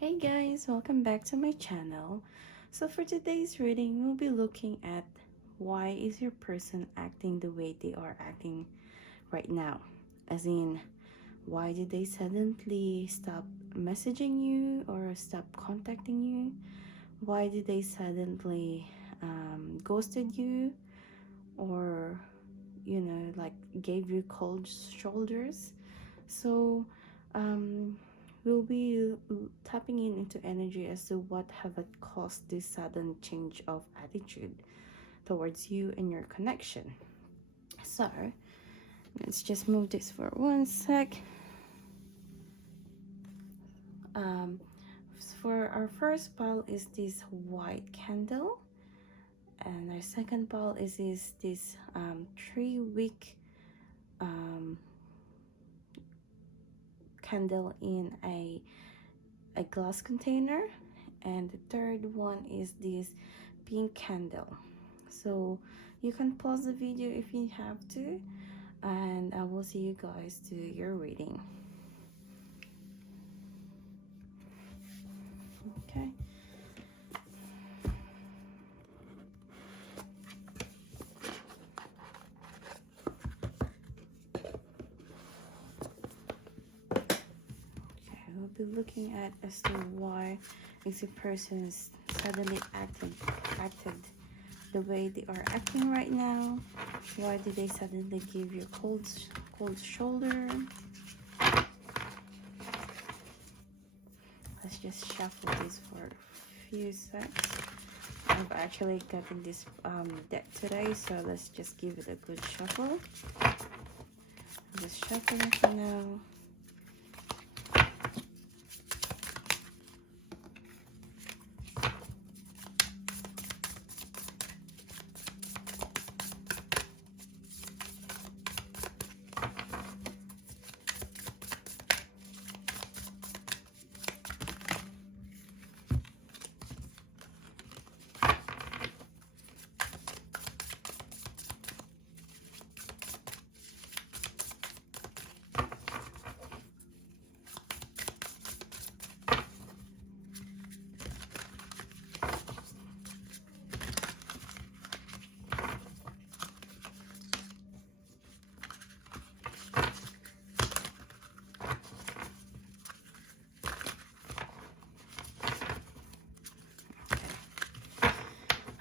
Hey guys, welcome back to my channel. So for today's reading, we'll be looking at why is your person acting the way they are acting right now. As in, why did they suddenly stop messaging you or stop contacting you? Why did they suddenly ghosted you or, like gave you cold shoulders? So, we'll be tapping into energy as to what have it caused this sudden change of attitude towards you and your connection. So, let's just move this for one sec. Um, for our first pile is this white candle, and our second pile is this 3-week candle in a glass container, and the third one is this pink candle. So you can pause the video if you have to, and I will see you guys to your reading. Okay. We'll be looking at as to why is a person suddenly acted the way they are acting right now. Why did they suddenly give you cold shoulder? Let's just shuffle this for a few seconds. I've actually gotten this deck today, so let's just give it a good shuffle. I'm just shuffling for now.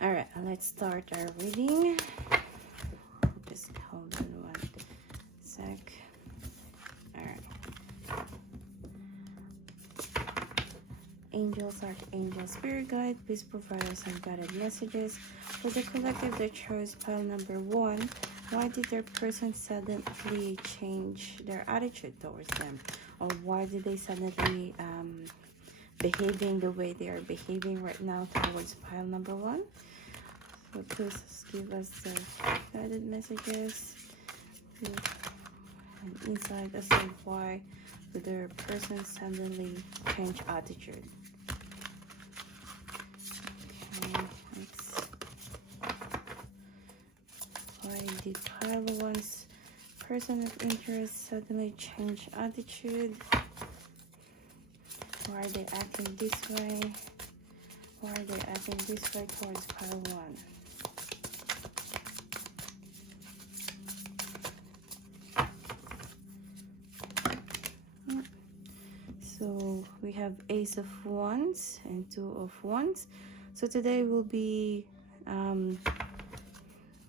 Alright, let's start our reading. Just hold on one sec. Alright. Angels, archangels, spirit guide, please provide us some guided messages for the collective that chose pile number 1. Why did their person suddenly change their attitude towards them? Or why did they suddenly behaving the way they are behaving right now towards pile number 1? So please give us the guided messages and insight as to why did their person suddenly change attitude. Okay, why did pile 1's person of interest suddenly change attitude? Why are they acting this way? Why are they acting this way towards pile 1? So we have Ace of Wands and 2 of Wands. So today we'll be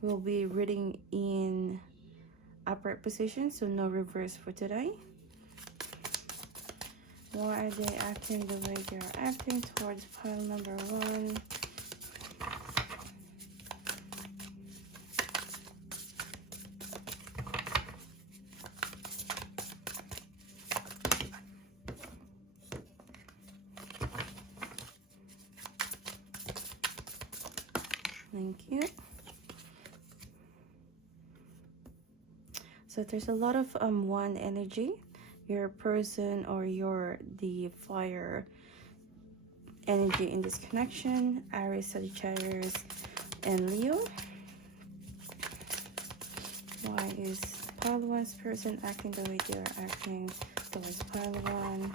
reading in upright position, so no reverse for today. Why are they acting the way they are acting towards pile number 1? Thank you. So there's a lot of one energy. Your person or the fire energy in this connection. Aries, Sagittarius, and Leo. Why is pile 1's person acting the way they are acting towards pile 1?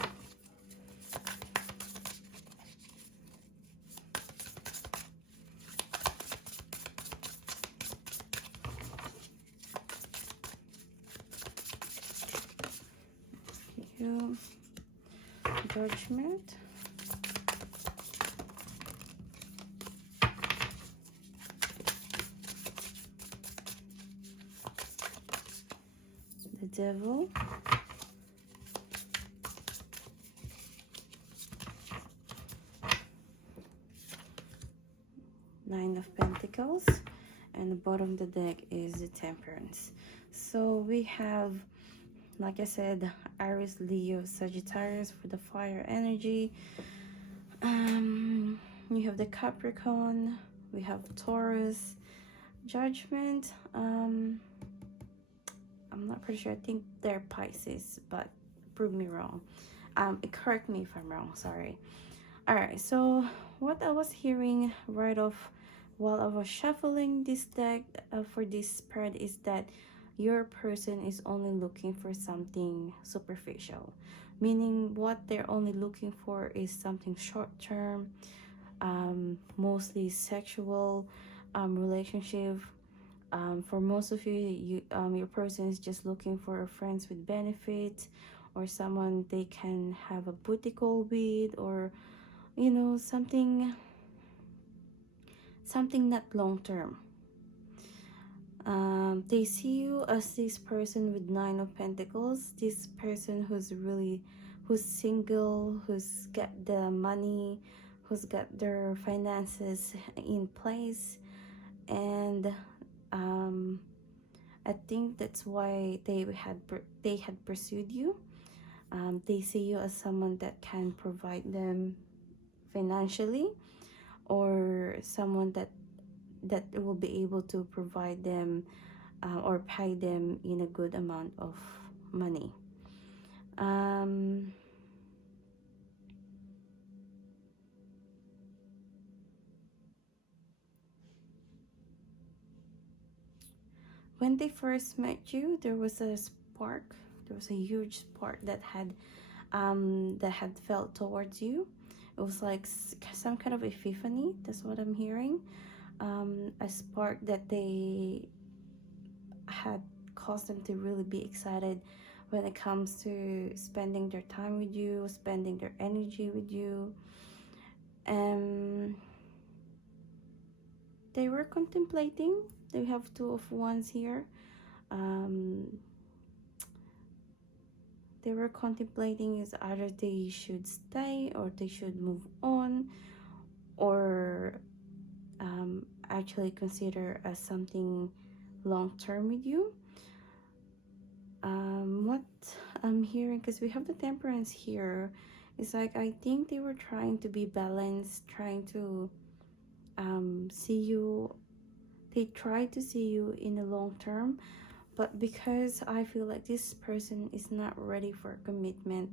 Judgment, the Devil, Nine of Pentacles, and the bottom of the deck is the Temperance. So we have, like I said, Aries, Leo, Sagittarius for the fire energy. You have the Capricorn, we have Taurus, Judgment. I'm not pretty sure. I think they're Pisces, but prove me wrong. Correct me if I'm wrong. Sorry. All right. So what I was hearing right off while I was shuffling this deck for this spread is that your person is only looking for something superficial, meaning what they're only looking for is something short term, mostly sexual relationship. For most of you, your person is just looking for a friends with benefits, or someone they can have a booty call with, or you know, something not long term. They see you as this person with Nine of Pentacles, this person who's single, who's got the money, who's got their finances in place, and I think that's why they had pursued you. They see you as someone that can provide them financially, or someone that will be able to provide them or pay them in a good amount of money. When they first met you, there was a spark. There was a huge spark that had felt towards you. It was like some kind of epiphany. That's what I'm hearing. A spark that they had caused them to really be excited when it comes to spending their time with you, spending their energy with you. They were contemplating. They have Two of Wands here. They were contemplating is either they should stay or they should move on, or actually consider as something long-term with you. What I'm hearing, because we have the Temperance here, is like I think they were trying to be balanced, trying to see you. They try to see you in the long term, but because I feel like this person is not ready for a commitment,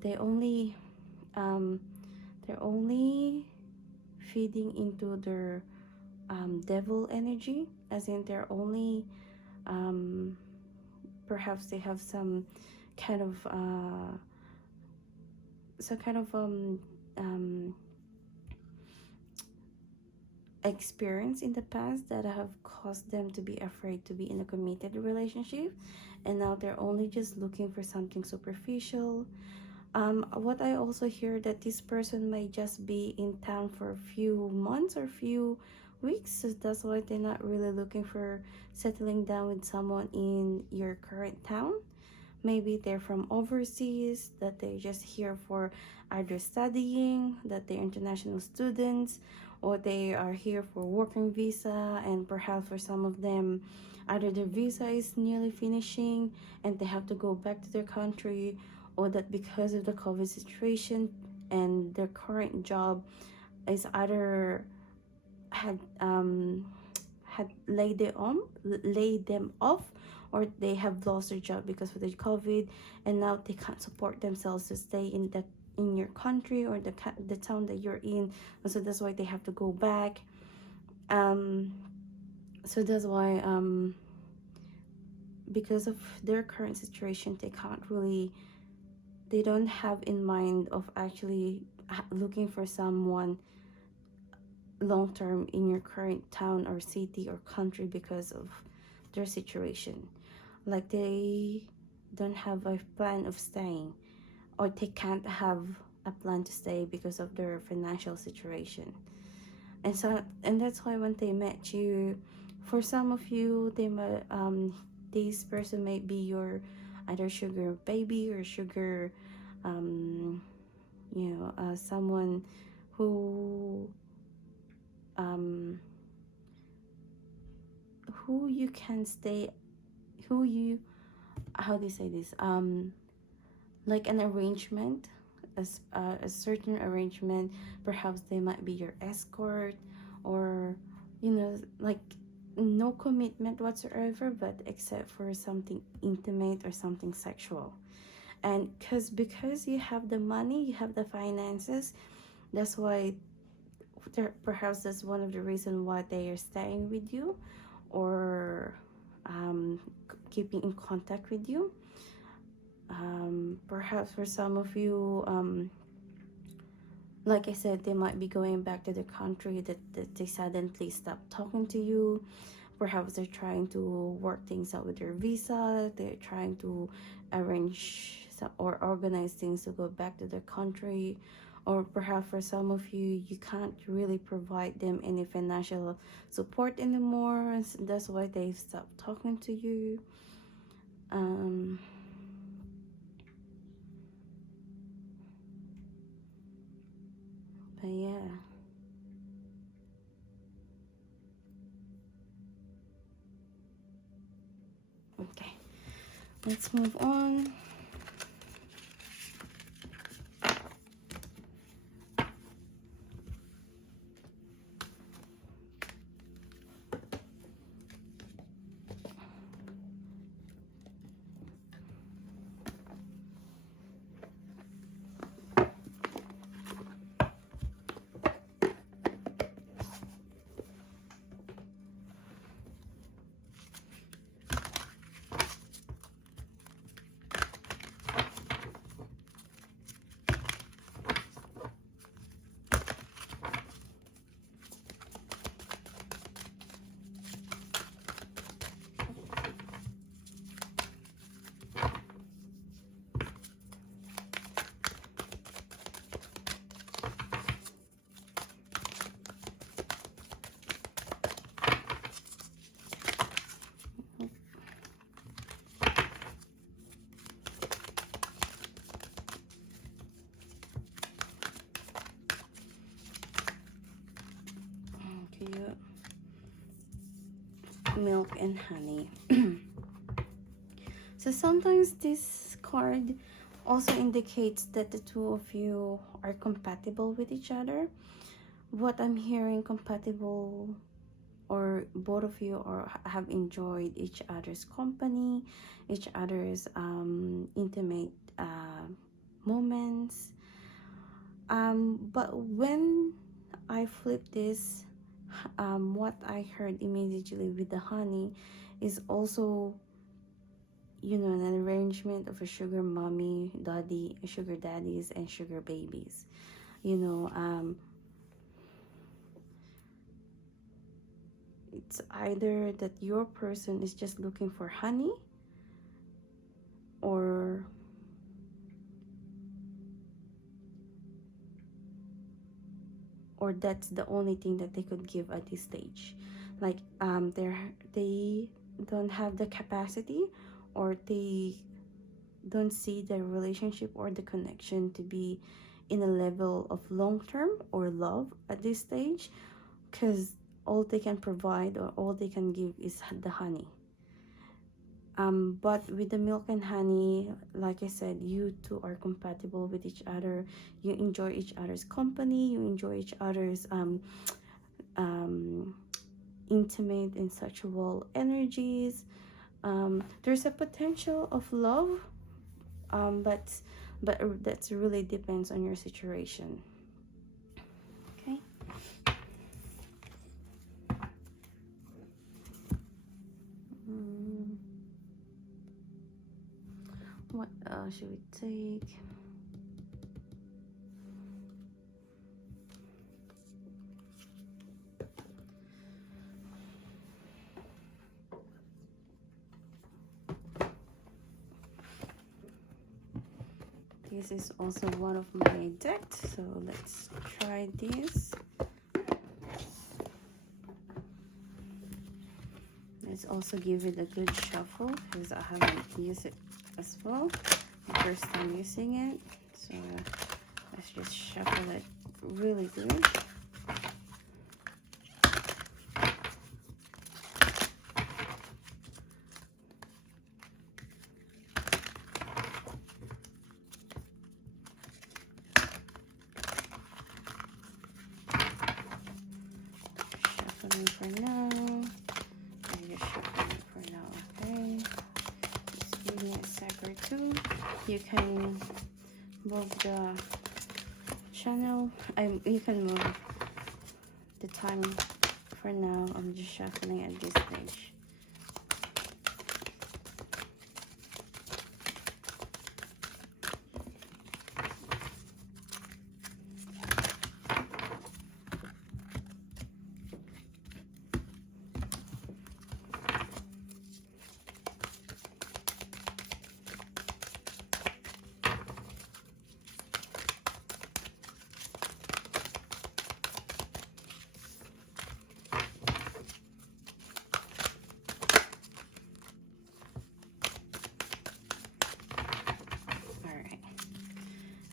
they're only feeding into their devil energy, as in they're only perhaps they have some kind of experience in the past that have caused them to be afraid to be in a committed relationship, and now they're only just looking for something superficial. What I also hear that this person may just be in town for a few months or few weeks, so that's why they're not really looking for settling down with someone in your current town. Maybe they're from overseas, that they're just here for either studying, that they're international students, or they are here for working visa, and perhaps for some of them either their visa is nearly finishing and they have to go back to their country, or that because of the COVID situation and their current job is either had laid them off, or they have lost their job because of the COVID, and now they can't support themselves to stay in your country or the town that you're in, and so that's why they have to go back. So that's why because of their current situation, they don't have in mind of actually looking for someone long term in your current town or city or country because of their situation. Like they don't have a plan of staying, or they can't have a plan to stay because of their financial situation. And that's why when they met you, for some of you, they might this person might be your either sugar baby or sugar someone who um who you can stay, who you, how do you say this, like an arrangement, a certain arrangement. Perhaps they might be your escort, or like no commitment whatsoever, but except for something intimate or something sexual. And because you have the money, you have the finances, that's why perhaps that's one of the reasons why they are staying with you, or keeping in contact with you. Perhaps for some of you, like I said, they might be going back to the country that they suddenly stop talking to you. Perhaps they're trying to work things out with their visa. They're trying to arrange or organize things to go back to their country. Or perhaps for some of you, you can't really provide them any financial support anymore. And that's why they've stopped talking to you. But yeah. Okay, let's move on. Okay, milk and honey. So sometimes this card also indicates that the two of you are compatible with each other. What I'm hearing, compatible, or both of you have enjoyed each other's company, each other's intimate moments. But when I flip this, what I heard immediately with the honey is also, an arrangement of a sugar mommy, daddy, sugar daddies, and sugar babies. It's either that your person is just looking for honey, or that's the only thing that they could give at this stage. Like they don't have the capacity, or they don't see the relationship or the connection to be in a level of long term or love at this stage, because all they can provide or all they can give is the honey. But with the milk and honey, like I said, you two are compatible with each other. You enjoy each other's company. You enjoy each other's intimate and sexual energies. There's a potential of love, but that really depends on your situation. Okay. What else should we take? this is also one of my decks, so let's try this. Let's also give it a good shuffle because I haven't used it as well. The first time using it. So let's just shuffle it really good. Shuffling for now. You can move the channel. You can move the time for now. I'm just shuffling at this stage.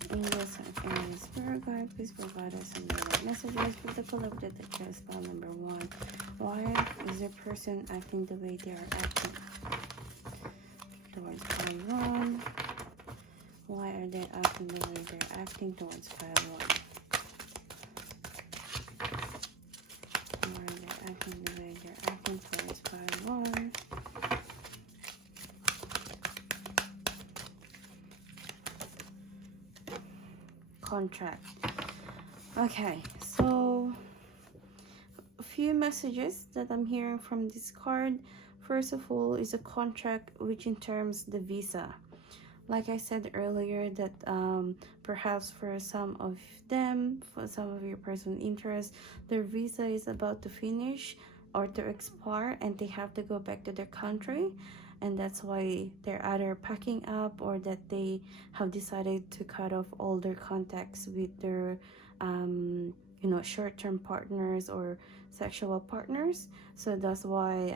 Angels and fairies, spirit guide, please provide us some direct messages for the collected that spell number 1. Why is your person acting the way they are acting towards pile 1? Why are they acting the way they're acting towards pile 1? Why are they acting the way they're acting towards pile 1? Contract. Okay, so a few messages that I'm hearing from this card. First of all is a contract, which in terms the visa. Like I said earlier, that perhaps for some of them, for some of your personal interest, their visa is about to finish or to expire and they have to go back to their country. And that's why they're either packing up or that they have decided to cut off all their contacts with their you know, short-term partners or sexual partners. So that's why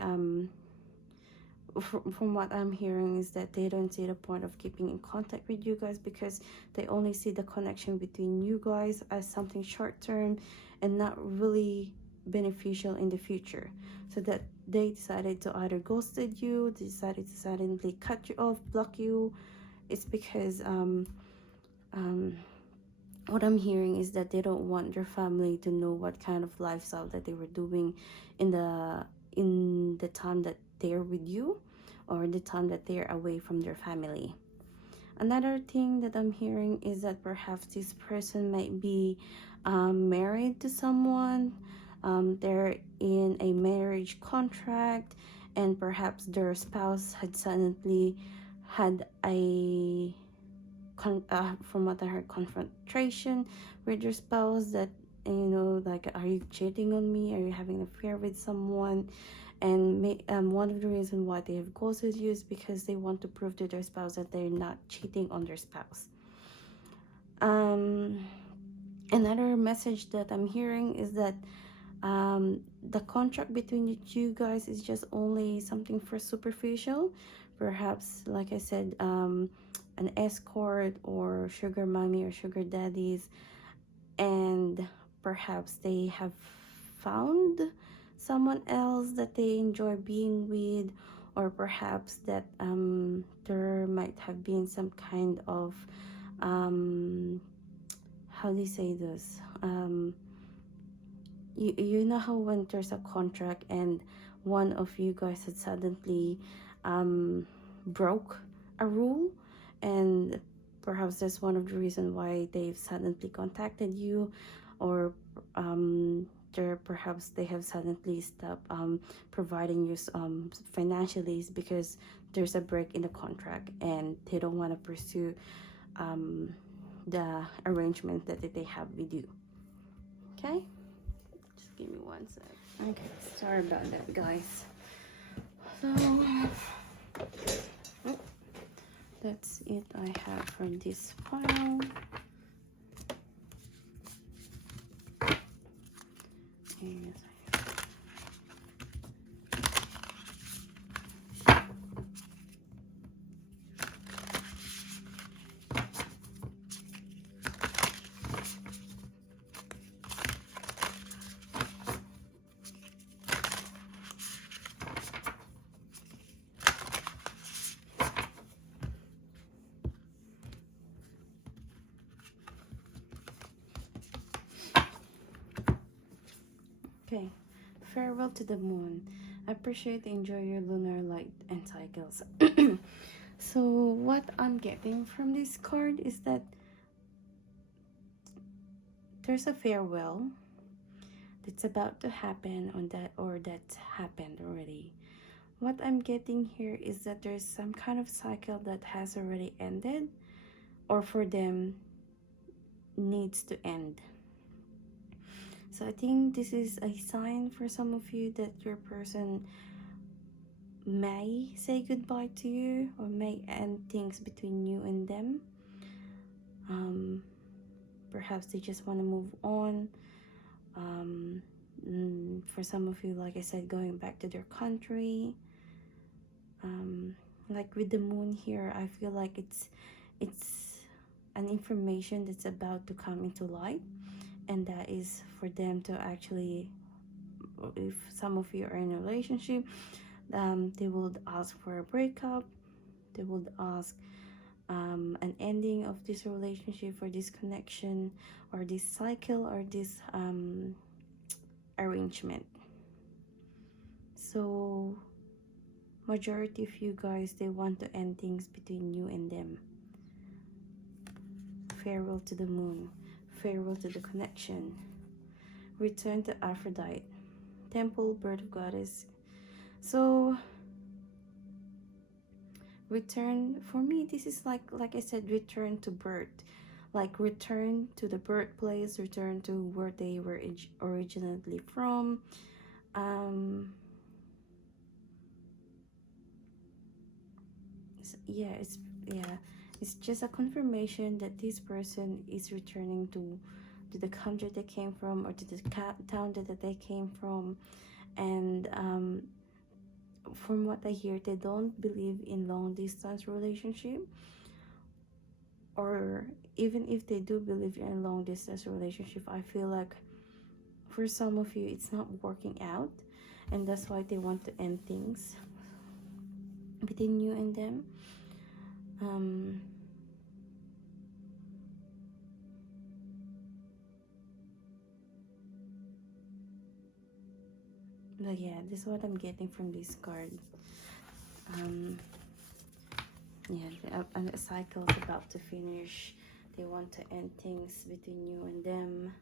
from what I'm hearing is that they don't see the point of keeping in contact with you guys, because they only see the connection between you guys as something short-term and not really beneficial in the future. So that they decided to either ghosted you, they decided to suddenly cut you off, block you. It's because what I'm hearing is that they don't want your family to know what kind of lifestyle that they were doing in the time that they're with you or the time that they're away from their family. Another thing that I'm hearing is that perhaps this person might be married to someone. They're in a marriage contract, and perhaps their spouse had suddenly had a from what I heard, confrontation with your spouse, that, you know, like, are you cheating on me, are you having an affair with someone? And one of the reasons why they have ghosted you is because they want to prove to their spouse that they're not cheating on their spouse. Another message that I'm hearing is that the contract between the two guys is just only something for superficial. Perhaps, like I said, an escort or sugar mommy or sugar daddies, and perhaps they have found someone else that they enjoy being with, or perhaps that there might have been some kind of how do you say this, you know how when there's a contract and one of you guys had suddenly broke a rule, and perhaps that's one of the reasons why they've suddenly contacted you, or perhaps they have suddenly stopped providing you financially, is because there's a break in the contract and they don't want to pursue the arrangement that they have with you. Okay, just give me one sec. Okay, sorry about that, guys. So That's it I have for this file. And okay, farewell to the moon. Appreciate, enjoy your lunar light and cycles. So what I'm getting from this card is that there's a farewell that's about to happen on that, or that's happened already. What I'm getting here is that there's some kind of cycle that has already ended, or for them needs to end. So I think this is a sign for some of you that your person may say goodbye to you, or may end things between you and them. Perhaps they just want to move on. For some of you, like I said, going back to their country. Like with the moon here, I feel like it's an information that's about to come into light, and that is for them to actually, if some of you are in a relationship, they will ask for a breakup, they will ask an ending of this relationship, or this connection, or this cycle, or this arrangement. So majority of you guys, they want to end things between you and them. Farewell to the moon, farewell to the connection, return to Aphrodite, temple, birth of goddess. So return, for me, this is like I said, return to birth, like return to the birthplace, return to where they were originally from. It's just a confirmation that this person is returning to the country they came from, or to the town that they came from. And from what I hear, they don't believe in long distance relationship, or even if they do believe in a long distance relationship, I feel like for some of you it's not working out, and that's why they want to end things between you and them. But yeah, this is what I'm getting from this card. Yeah, the cycle is about to finish. They want to end things between you and them.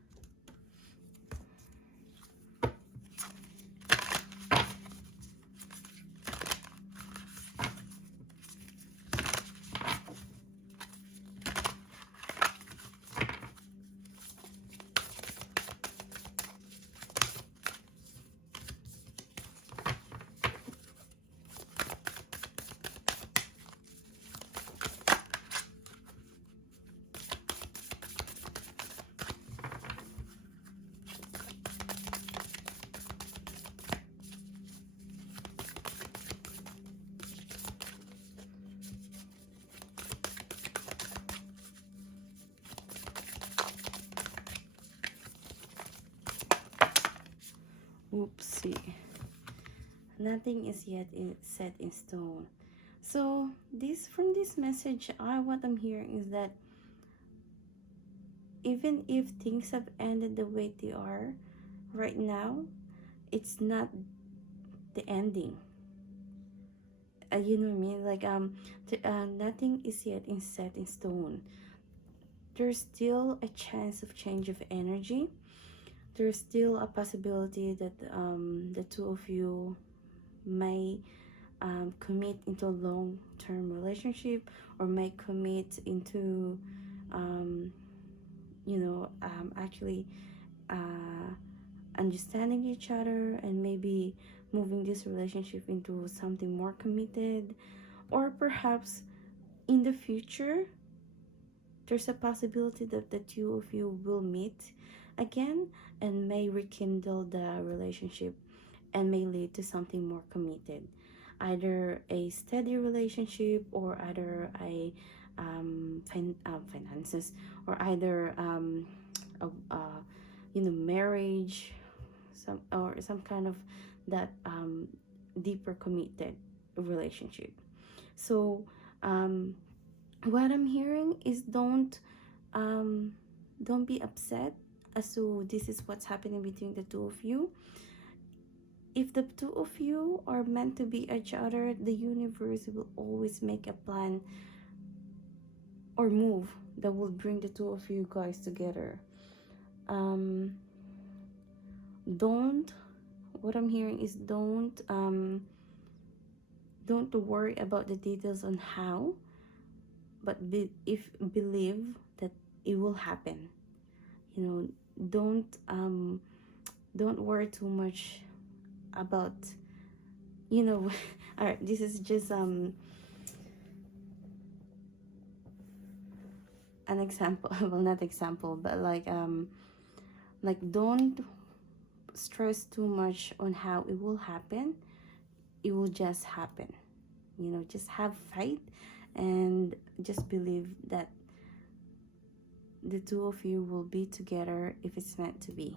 Oopsie. Nothing is yet set in stone. So from this message, what I'm hearing is that even if things have ended the way they are right now, it's not the ending. You know what I mean? Nothing is yet set in stone. There's still a chance of change of energy. There's still a possibility that the two of you may commit into a long-term relationship, or may commit into actually understanding each other, and maybe moving this relationship into something more committed. Or perhaps in the future, there's a possibility that the two of you will meet again and may rekindle the relationship and may lead to something more committed, either a steady relationship or either a finances, or either a, marriage, some kind of that deeper committed relationship. So what I'm hearing is don't be upset as to this is what's happening between the two of you. If the two of you are meant to be each other, the universe will always make a plan or move that will bring the two of you guys together. Don't what I'm hearing is don't worry about the details on how, but believe that it will happen. Don't worry too much about all right, this is just an example. Well, not example, but like don't stress too much on how it will happen. It will just happen. Just have faith and just believe that the two of you will be together if it's meant to be.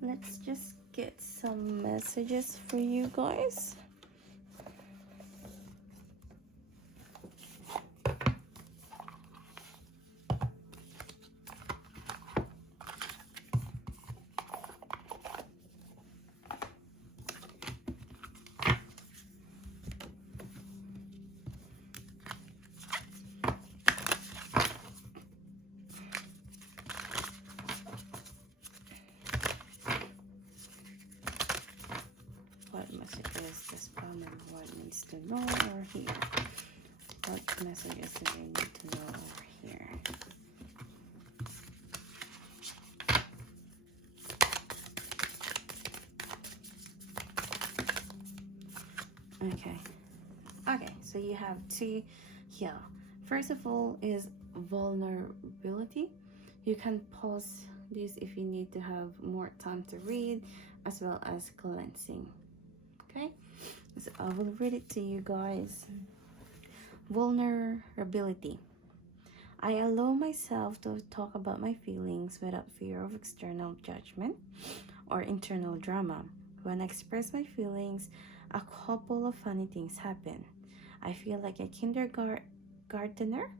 Let's just get some messages for you guys. What messages does Palmer needs to know over here? What messages do they need to know over here? Okay, so you have two here. First of all is vulnerability. You can pause this if you need to have more time to read, as well as cleansing. Okay, so I will read it to you guys. Vulnerability. I allow myself to talk about my feelings without fear of external judgment or internal drama. When I express my feelings, a couple of funny things happen. I feel like a kindergartner.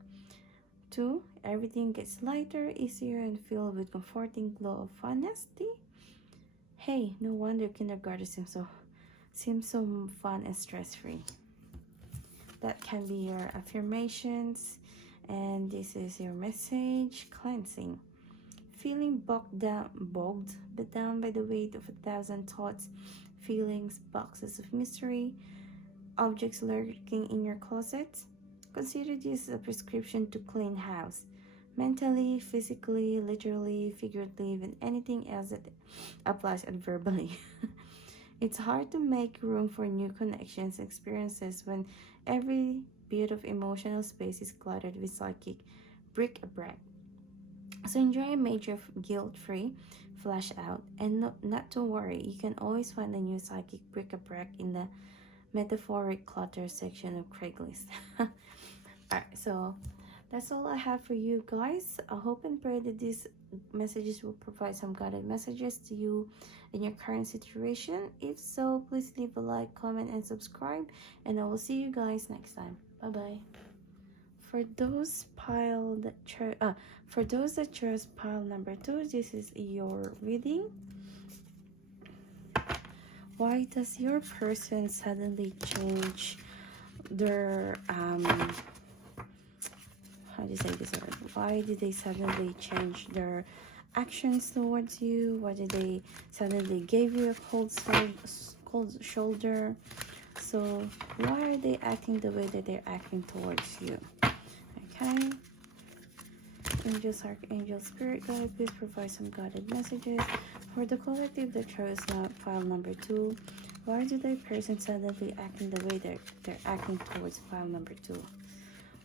2. Everything gets lighter, easier, and filled with comforting glow of honesty. Hey, no wonder kindergarten seems so fun and stress-free. That can be your affirmations, and this is your message. Cleansing. Feeling bogged down by the weight of 1,000 thoughts, feelings, boxes of mystery, objects lurking in your closet. Consider this a prescription to clean house. Mentally, physically, literally, figuratively, and anything else that applies verbally. It's hard to make room for new connections and experiences when every bit of emotional space is cluttered with psychic bric-a-brac. So enjoy a major guilt-free flash out, and not to worry, you can always find a new psychic bric-a-brac in the metaphoric clutter section of Craigslist. Alright, so that's all I have for you guys. I hope and pray that these messages will provide some guided messages to you in your current situation. If so, please leave a like, comment, and subscribe, and I will see you guys next time. Bye bye. For those that chose pile number 2, this is your reading. Why does your person suddenly change their how do you say this word? Why did they suddenly change their actions towards you? Why did they suddenly give you a cold shoulder? So why are they acting the way that they're acting towards you? Okay. Angels, Archangel, Spirit Guide, please provide some guided messages For the collective that chose file number 2, why do their person suddenly acting the way they're acting towards file number 2?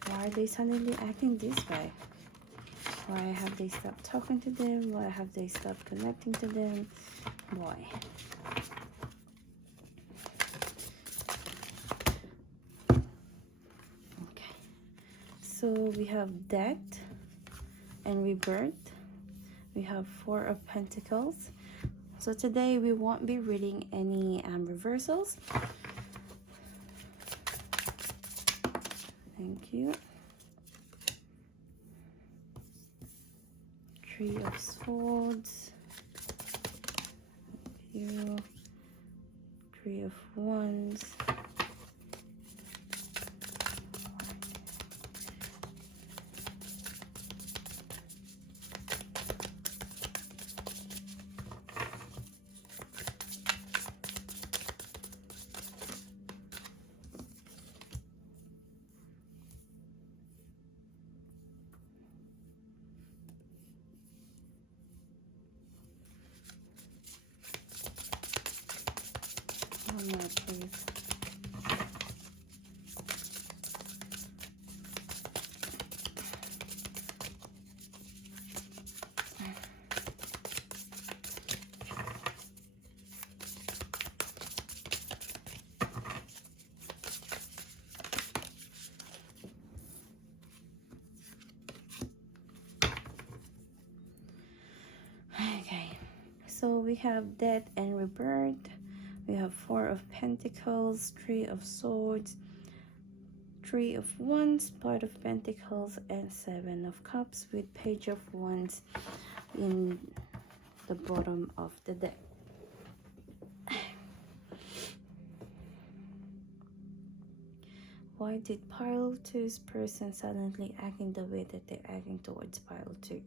Why are they suddenly acting this way? Why have they stopped talking to them? Why have they stopped connecting to them? Why? Okay. So we have death and rebirth. We have Four of Pentacles. So today we won't be reading any reversals. Thank you. Three of Swords. Thank you. Three of Wands. One more, please. Okay, so we have death and rebirth. We have Four of Pentacles, Three of Swords, Three of Wands, Part of Pentacles, and Seven of Cups with Page of Wands in the bottom of the deck. Why did pile 2's person suddenly acting the way that they're acting towards pile 2?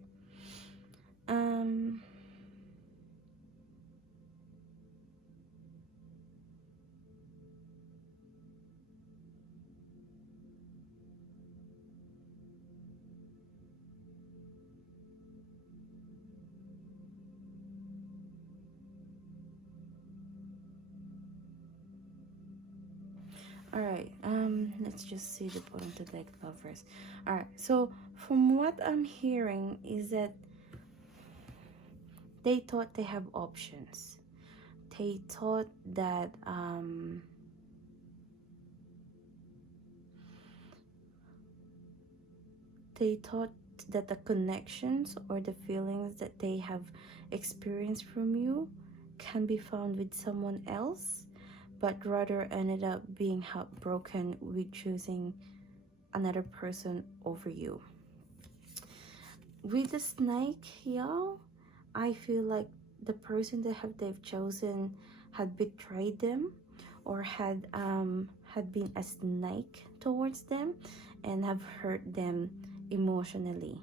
Alright, let's just see the bottom of the deck first. Alright, so from what I'm hearing is that they thought they have options. They thought that the connections or the feelings that they have experienced from you can be found with someone else, but rather ended up being heartbroken with choosing another person over you. With the snake, y'all, I feel like the person that they've chosen had betrayed them or had been a snake towards them and have hurt them emotionally.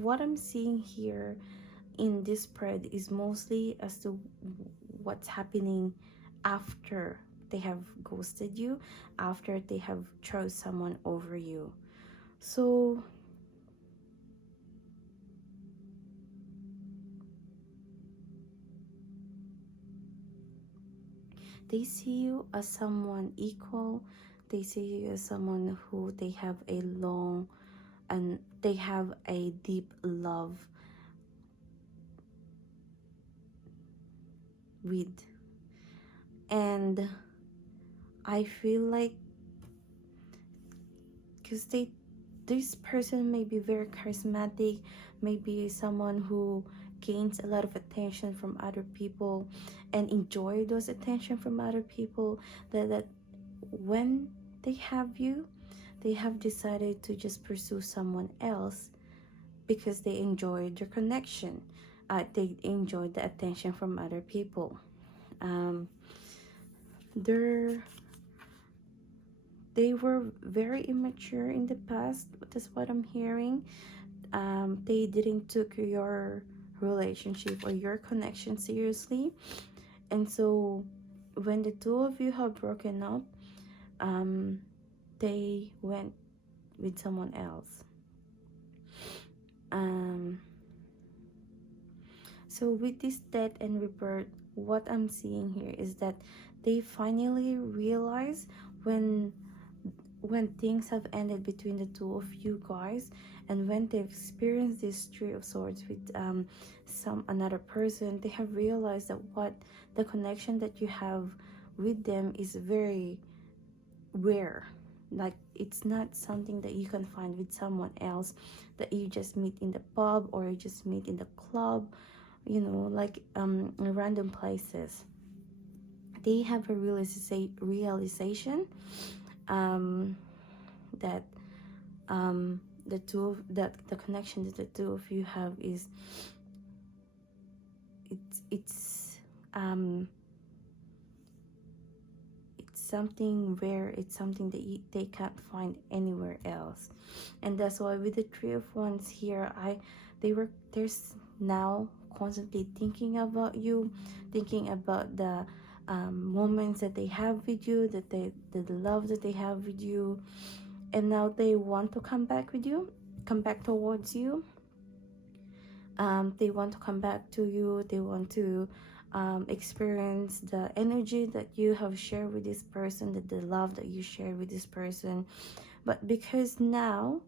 What I'm seeing here in this spread is mostly as to what's happening after they have ghosted you, after they have chose someone over you. So they see you as someone equal. They see you as someone who they have a long and they have a deep love with. And I feel like because this person may be very charismatic, maybe someone who gains a lot of attention from other people and enjoy those attention from other people, that when they have you, they have decided to just pursue someone else because they enjoyed their connection. They enjoyed the attention from other people. They were very immature in the past. That's what I'm hearing. They didn't took your relationship or your connection seriously, and so when the two of you have broken up, they went with someone else. So with this death and rebirth, what I'm seeing here is that they finally realize when things have ended between the two of you guys, and when they've experienced this Three of Swords with some another person, they have realized that what the connection that you have with them is very rare. Like, it's not something that you can find with someone else that you just meet in the pub or you just meet in the club, you know, like in random places. They have a realization that the connection that the two of you have is it's something rare. It's something that they can't find anywhere else. And that's why with the Three of Wands here, there's now constantly thinking about you, thinking about the moments that they have with you, the love that they have with you, and now they want to come back with you, come back towards you. They want to come back to you. They want to experience the energy that you have shared with this person, the love that you shared with this person. But because now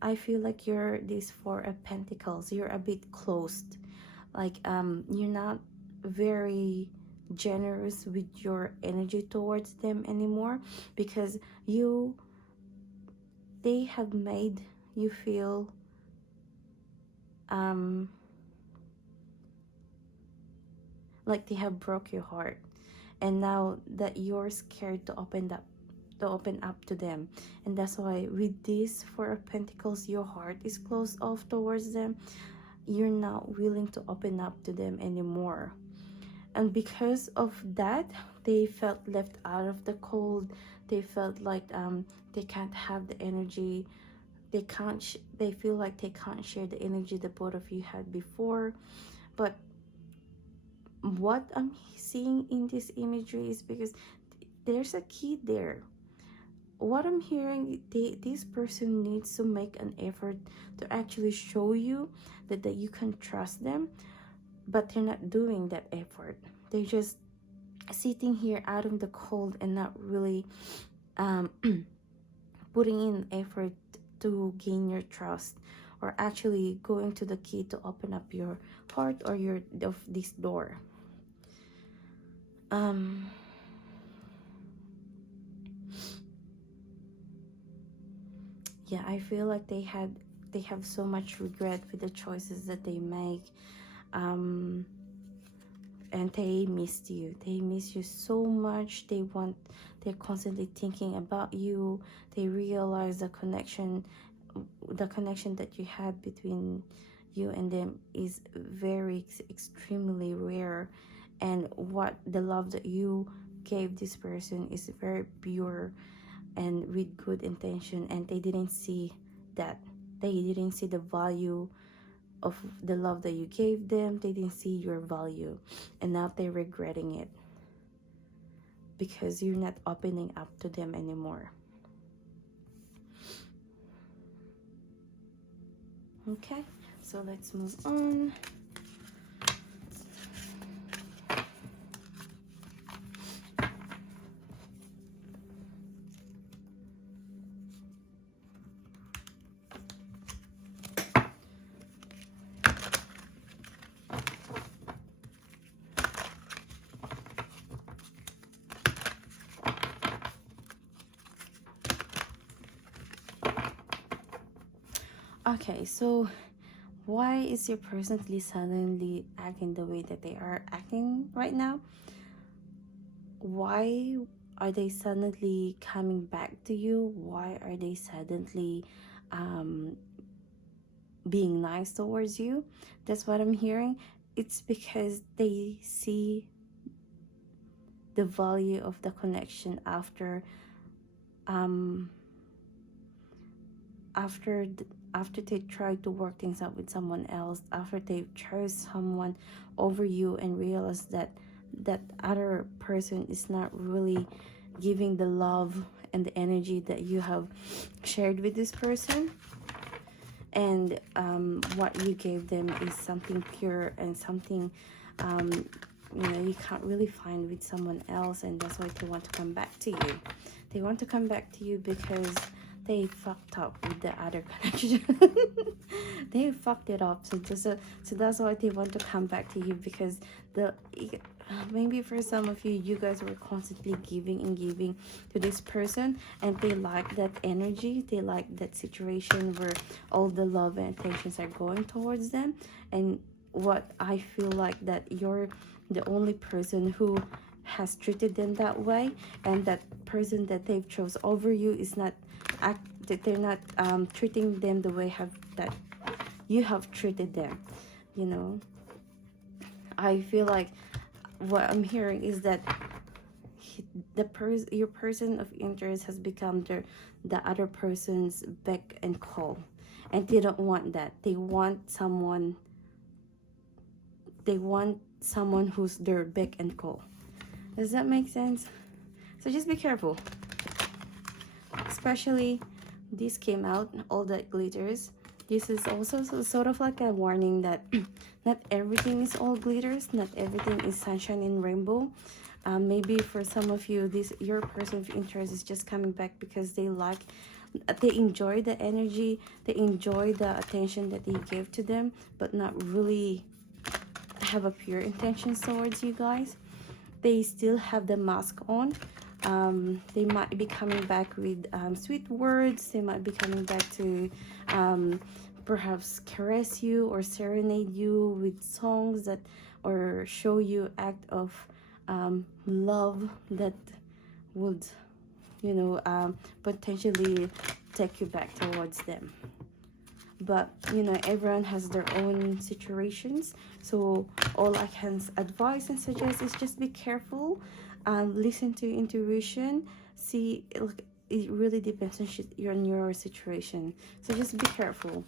I feel like you're this Four of Pentacles, you're a bit closed. Like you're not very generous with your energy towards them anymore, because they have made you feel like they have broke your heart, and now that you're scared to open up to them. And that's why with this Four of Pentacles, your heart is closed off towards them. You're not willing to open up to them anymore, and because of that, they felt left out of the cold. They felt like they can't have the energy. They feel like they can't share the energy the both of you had before. But what I'm seeing in this imagery is because there's a key there. What I'm hearing, this person needs to make an effort to actually show you that you can trust them, but they're not doing that effort. They're just sitting here out in the cold and not really putting in effort to gain your trust, or actually going to the key to open up your heart or this door. Yeah, I feel like they have so much regret with the choices that they make, and they missed you. They miss you so much. They're constantly thinking about you. They realize the connection that you had between you and them is very extremely rare, and what the love that you gave this person is very pure and with good intention, and they didn't see that. They didn't see the value of the love that you gave them. They didn't see your value, and now they're regretting it because you're not opening up to them anymore. Okay, so let's move on. Okay, so why is your person suddenly acting the way that they are acting right now? Why are they suddenly coming back to you? Why are they suddenly being nice towards you? That's what I'm hearing. It's because they see the value of the connection after they tried to work things out with someone else, after they chose someone over you and realized that other person is not really giving the love and the energy that you have shared with this person, and what you gave them is something pure and something you can't really find with someone else, and that's why they want to come back to you. They want to come back to you because they fucked up with the other connection. They fucked it up, so that's why they want to come back to you, because maybe for some of you, you guys were constantly giving and giving to this person, and they like that energy, they like that situation where all the love and attentions are going towards them. And what I feel like that you're the only person who has treated them that way, and that person that they've chose over you is not that they're not treating them the way that you have treated them. I feel like what I'm hearing is that your person of interest has become the other person's beck and call, and they don't want that. They want someone who's their beck and call. Does that make sense? So just be careful, especially this came out, all that glitters. This is also sort of like a warning that not everything is all glitters, not everything is sunshine and rainbow. Maybe for some of you, your person of interest is just coming back because they enjoy the energy, they enjoy the attention that you give to them, but not really have a pure intentions towards you guys. They still have the mask on. They might be coming back with sweet words. They might be coming back to perhaps caress you or serenade you with songs or show you act of love that would potentially take you back towards them. But everyone has their own situations, so all I can advise and suggest is just be careful, listen to intuition, see, it really depends on your situation, so just be careful.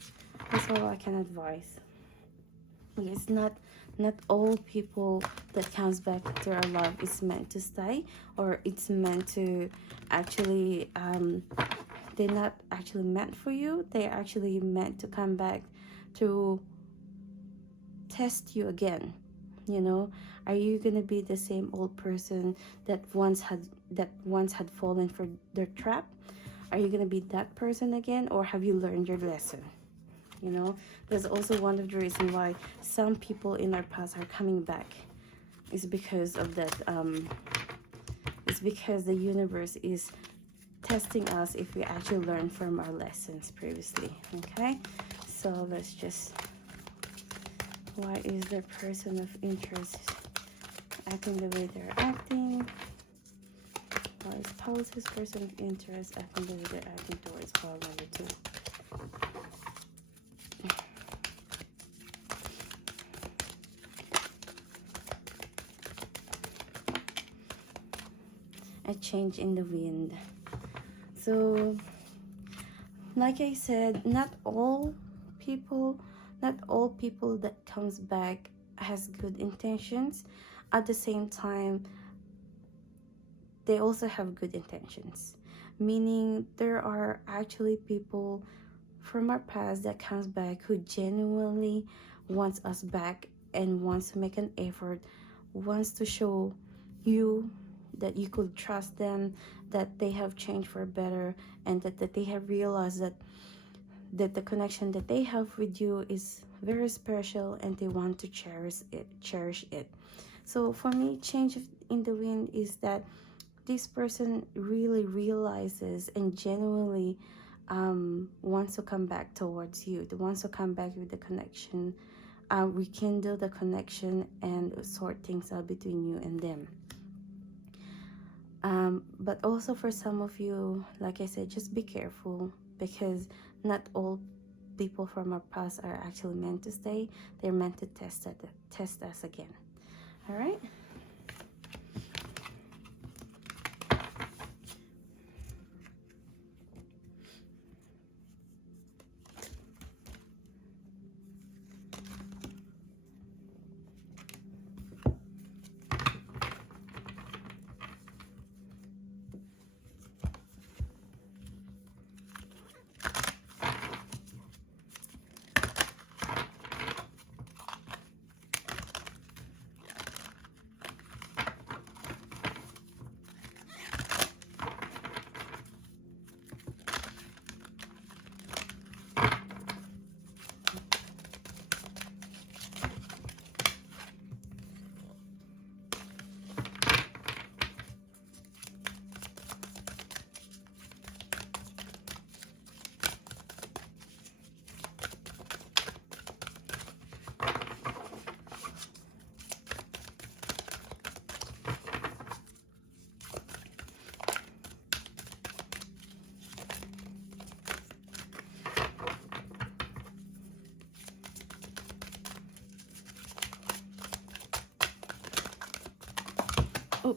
That's all I can advise. It's not all people that comes back to our love is meant to stay, or it's meant to actually they're not actually meant for you. They're actually meant to come back to test you again. Are you gonna be the same old person that once had fallen for their trap? Are you gonna be that person again, or have you learned your lesson? There's also one of the reasons why some people in our past are coming back is because of that. It's because the universe is testing us if we actually learn from our lessons previously. Okay, so let's just, why is the person of interest acting the way they're acting? Why is Paulus's person of interest acting the way they're acting towards call number 2? A change in the wind. So, like I said, not all people that comes back has good intentions. At the same time, they also have good intentions. Meaning, there are actually people from our past that comes back who genuinely wants us back and wants to make an effort, wants to show you that you could trust them, that they have changed for better, and that they have realized that the connection that they have with you is very special, and they want to cherish it. So for me, change in the wind is that this person really realizes and genuinely wants to come back towards you. They wants to come back with the connection, rekindle the connection, and sort things out between you and them. But also for some of you, like I said, just be careful, because not all people from our past are actually meant to stay. They're meant to test us again. All right. Oh.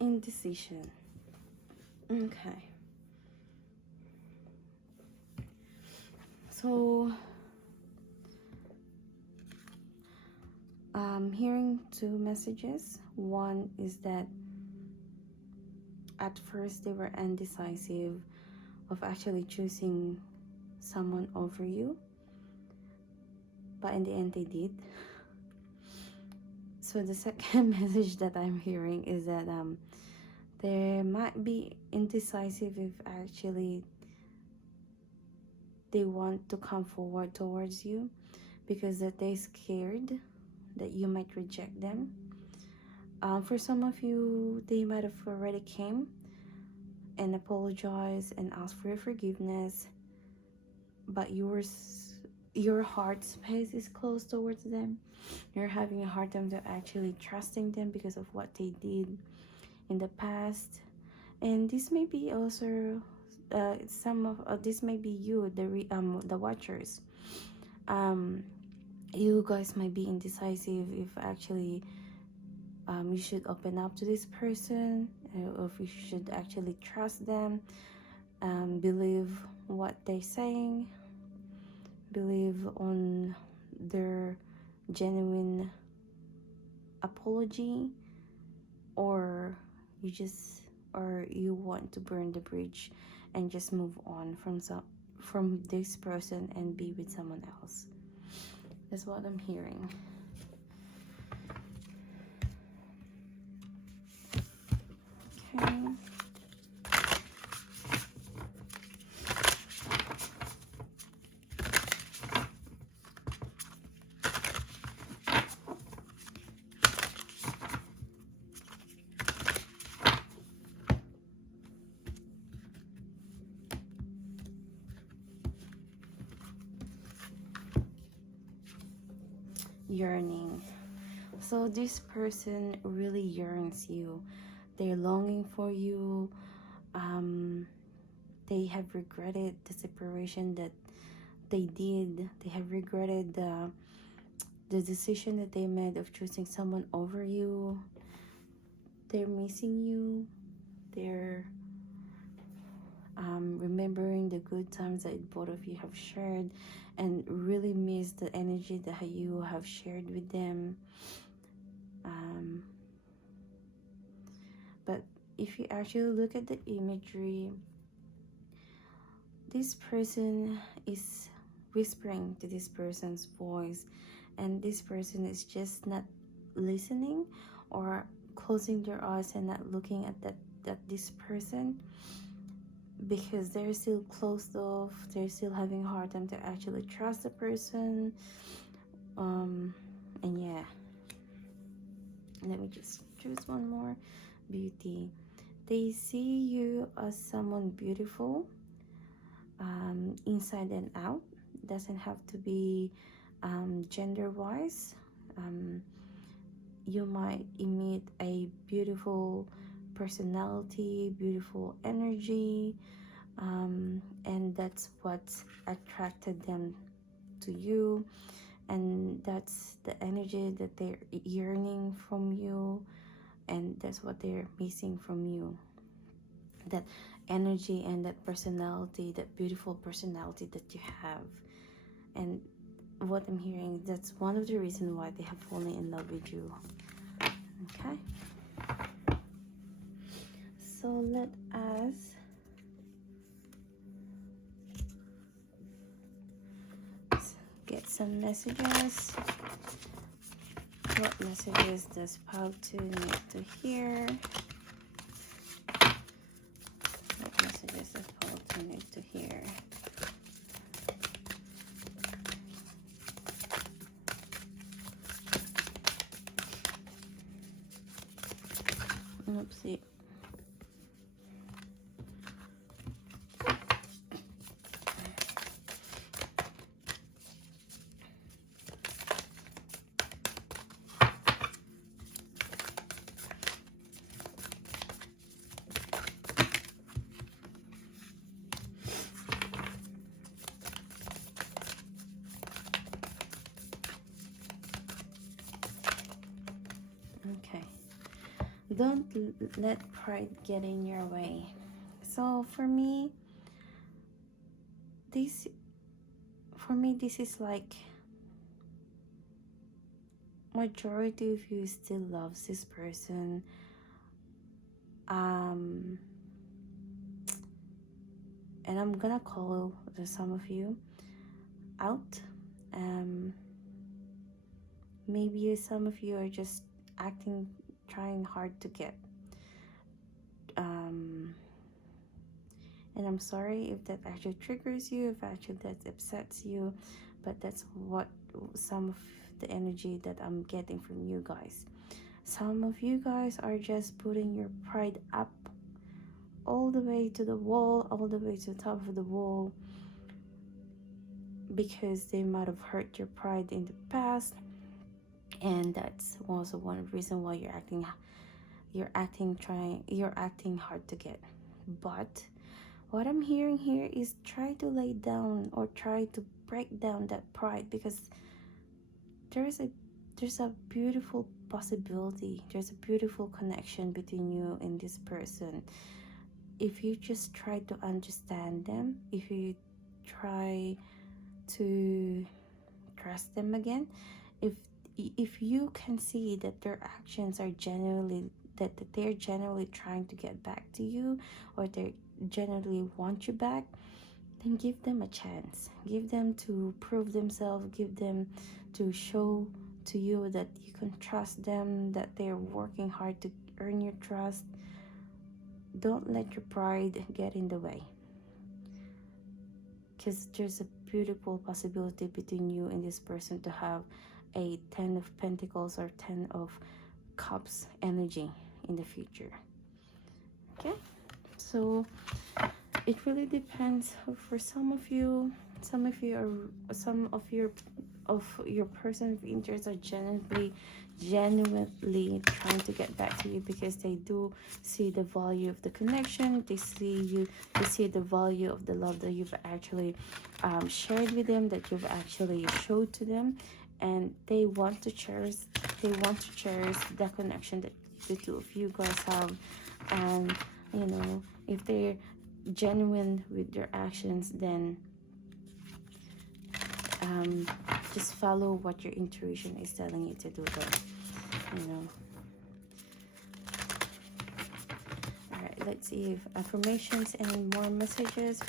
Indecision. Okay. So I'm hearing two messages. One is that at first they were indecisive of actually choosing someone over you, but in the end they did. So the second message that I'm hearing is that they might be indecisive if actually they want to come forward towards you because that they're scared that you might reject them. For some of you, they might have already came and apologized and asked for your forgiveness, but your heart space is closed towards them. You're having a hard time to actually trusting them because of what they did in the past. And this may be also some of this may be you, the watchers. You guys might be indecisive if actually you should open up to this person, or if you should actually trust them, believe what they're saying, believe on their genuine apology, or you want to burn the bridge and just move on from this person and be with someone else. That's what I'm hearing. Okay. Yearning. So this person really yearns you. They're longing for you. They have regretted the separation that they did. They have regretted the decision that they made of choosing someone over you. They're missing you. They're remembering the good times that both of you have shared, and really miss the energy that you have shared with them. But if you actually look at the imagery, this person is whispering to this person's voice, and this person is just not listening or closing their eyes and not looking at this person, because they're still closed off. They're still having a hard time to actually trust the person. And yeah, let me just choose one more. Beauty. They see you as someone beautiful, inside and out. Doesn't have to be gender wise. You might emit a beautiful personality, beautiful energy, and that's what attracted them to you, and that's the energy that they're yearning from you, and that's what they're missing from you. That energy and that personality, that beautiful personality that you have. And what I'm hearing, that's one of the reasons why they have fallen in love with you. Okay, so let us get some messages. What messages does Pautu need to hear? What messages does Pautu need to hear? Oopsie. Okay. Don't let pride get in your way. So this for me this is like majority of you still loves this person. And I'm gonna call some of you out. Maybe some of you are just trying hard to get. And I'm sorry if that actually triggers you, if actually that upsets you, but that's what some of the energy that I'm getting from you guys. Some of you guys are just putting your pride up all the way to the wall, all the way to the top of the wall, because they might have hurt your pride in the past, and that's also one reason why you're acting hard to get. But what I'm hearing here is try to lay down or try to break down that pride, because there's a beautiful possibility, there's a beautiful connection between you and this person. If you just try to understand them, if you try to trust them again, if you can see that their actions are genuinely that they're genuinely trying to get back to you, or they genuinely want you back, then give them a chance. Give them to prove themselves, give them to show to you that you can trust them, that they're working hard to earn your trust. Don't let your pride get in the way, because there's a beautiful possibility between you and this person to have a 10 of Pentacles or 10 of Cups energy in the future. Okay, so it really depends. For some of your person of interest are genuinely trying to get back to you, because they do see the value of the connection. They see the value of the love that you've actually shared with them, that you've actually showed to them, and they want to cherish the connection that the two of you guys have. And if they're genuine with their actions, then just follow what your intuition is telling you to do. All right, let's see if affirmations and more messages.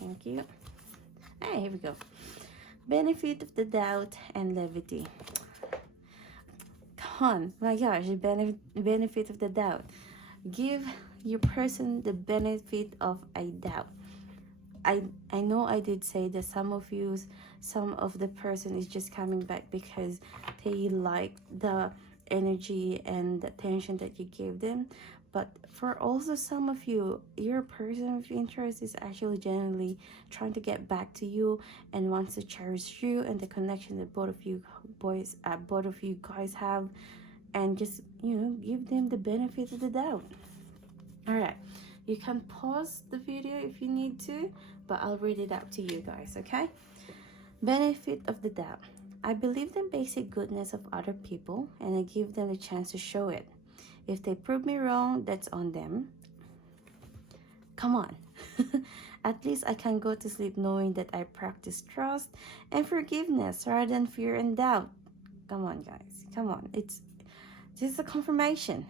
Thank you. Hey, here we go. Benefit of the doubt and levity. Come on, my gosh, benefit of the doubt. Give your person the benefit of a doubt. I know I did say that some of the person is just coming back because they like the energy and the attention that you give them. But for also some of you, your person of interest is actually genuinely trying to get back to you and wants to cherish you and the connection that both of you guys have, and just give them the benefit of the doubt. All right, you can pause the video if you need to, but I'll read it out to you guys, okay? Benefit of the doubt. I believe the basic goodness of other people, and I give them a chance to show it. If they prove me wrong, that's on them. Come on. At least I can go to sleep knowing that I practice trust and forgiveness rather than fear and doubt. Come on, guys. Come on. It's just a confirmation.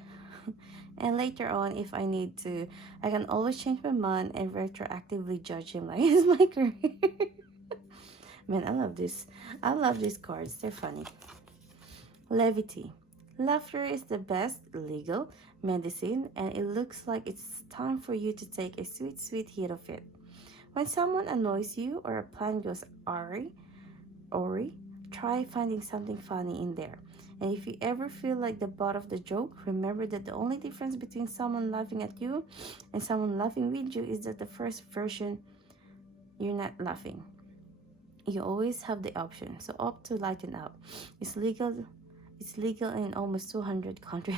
And later on, if I need to, I can always change my mind and retroactively judge him like it's my career. Man, I love this. I love these cards. They're funny. Levity. Laughter is the best legal medicine, and it looks like it's time for you to take a sweet, sweet hit of it. When someone annoys you or a plan goes awry, try finding something funny in there. And if you ever feel like the butt of the joke, remember that the only difference between someone laughing at you and someone laughing with you is that the first version, you're not laughing. You always have the option. So opt to lighten up. It's legal. It's legal in almost 200 countries.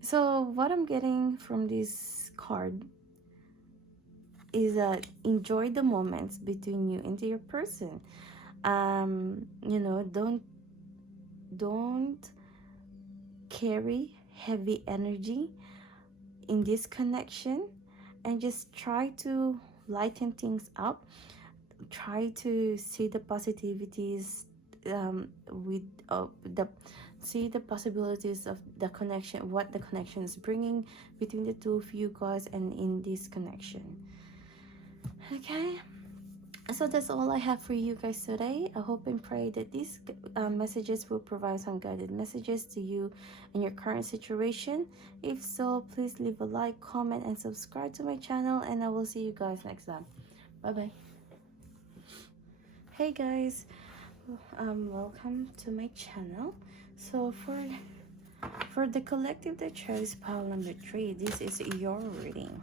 So what I'm getting from this card is that enjoy the moments between you and your person. You know, don't carry heavy energy in this connection, and just try to lighten things up. Try to see the positivities, with the see the possibilities of the connection, what the connection is bringing between the two of you guys and in this connection. Okay, so that's all I have for you guys today. I hope and pray that these messages will provide some guided messages to you in your current situation. If so, please leave a like, comment, and subscribe to my channel, and I will see you guys next time. Bye bye. Hey guys, welcome to my channel. So for the collective that chose pile number 3, this is your reading.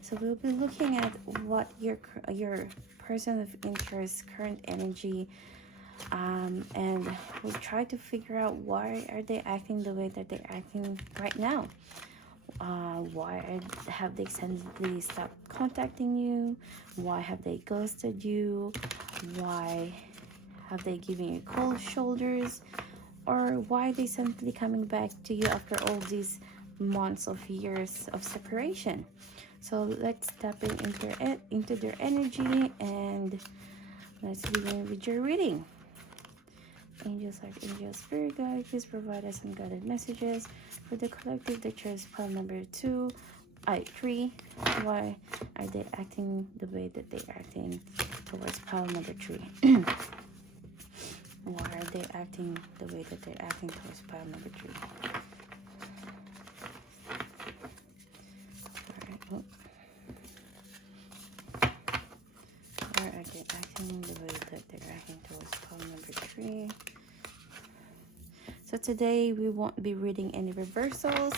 So we'll be looking at what your person of interest current energy, and we'll try to figure out why are they acting the way that they're acting right now. Why have they suddenly stopped contacting you? Why have they ghosted you? Why have they given you cold shoulders? Or why are they suddenly coming back to you after all these months of years of separation? So let's tap into their energy, and let's begin with your reading. Angels, archangels, spirit guide, please provide us some guided messages for the collective that chose pile number 3. Why are they acting the way that they're acting towards pile number 3? Why are they acting the way that they're acting towards pile number 3? Alright. Why are they acting the way that they're acting towards pile number 3? So today we won't be reading any reversals.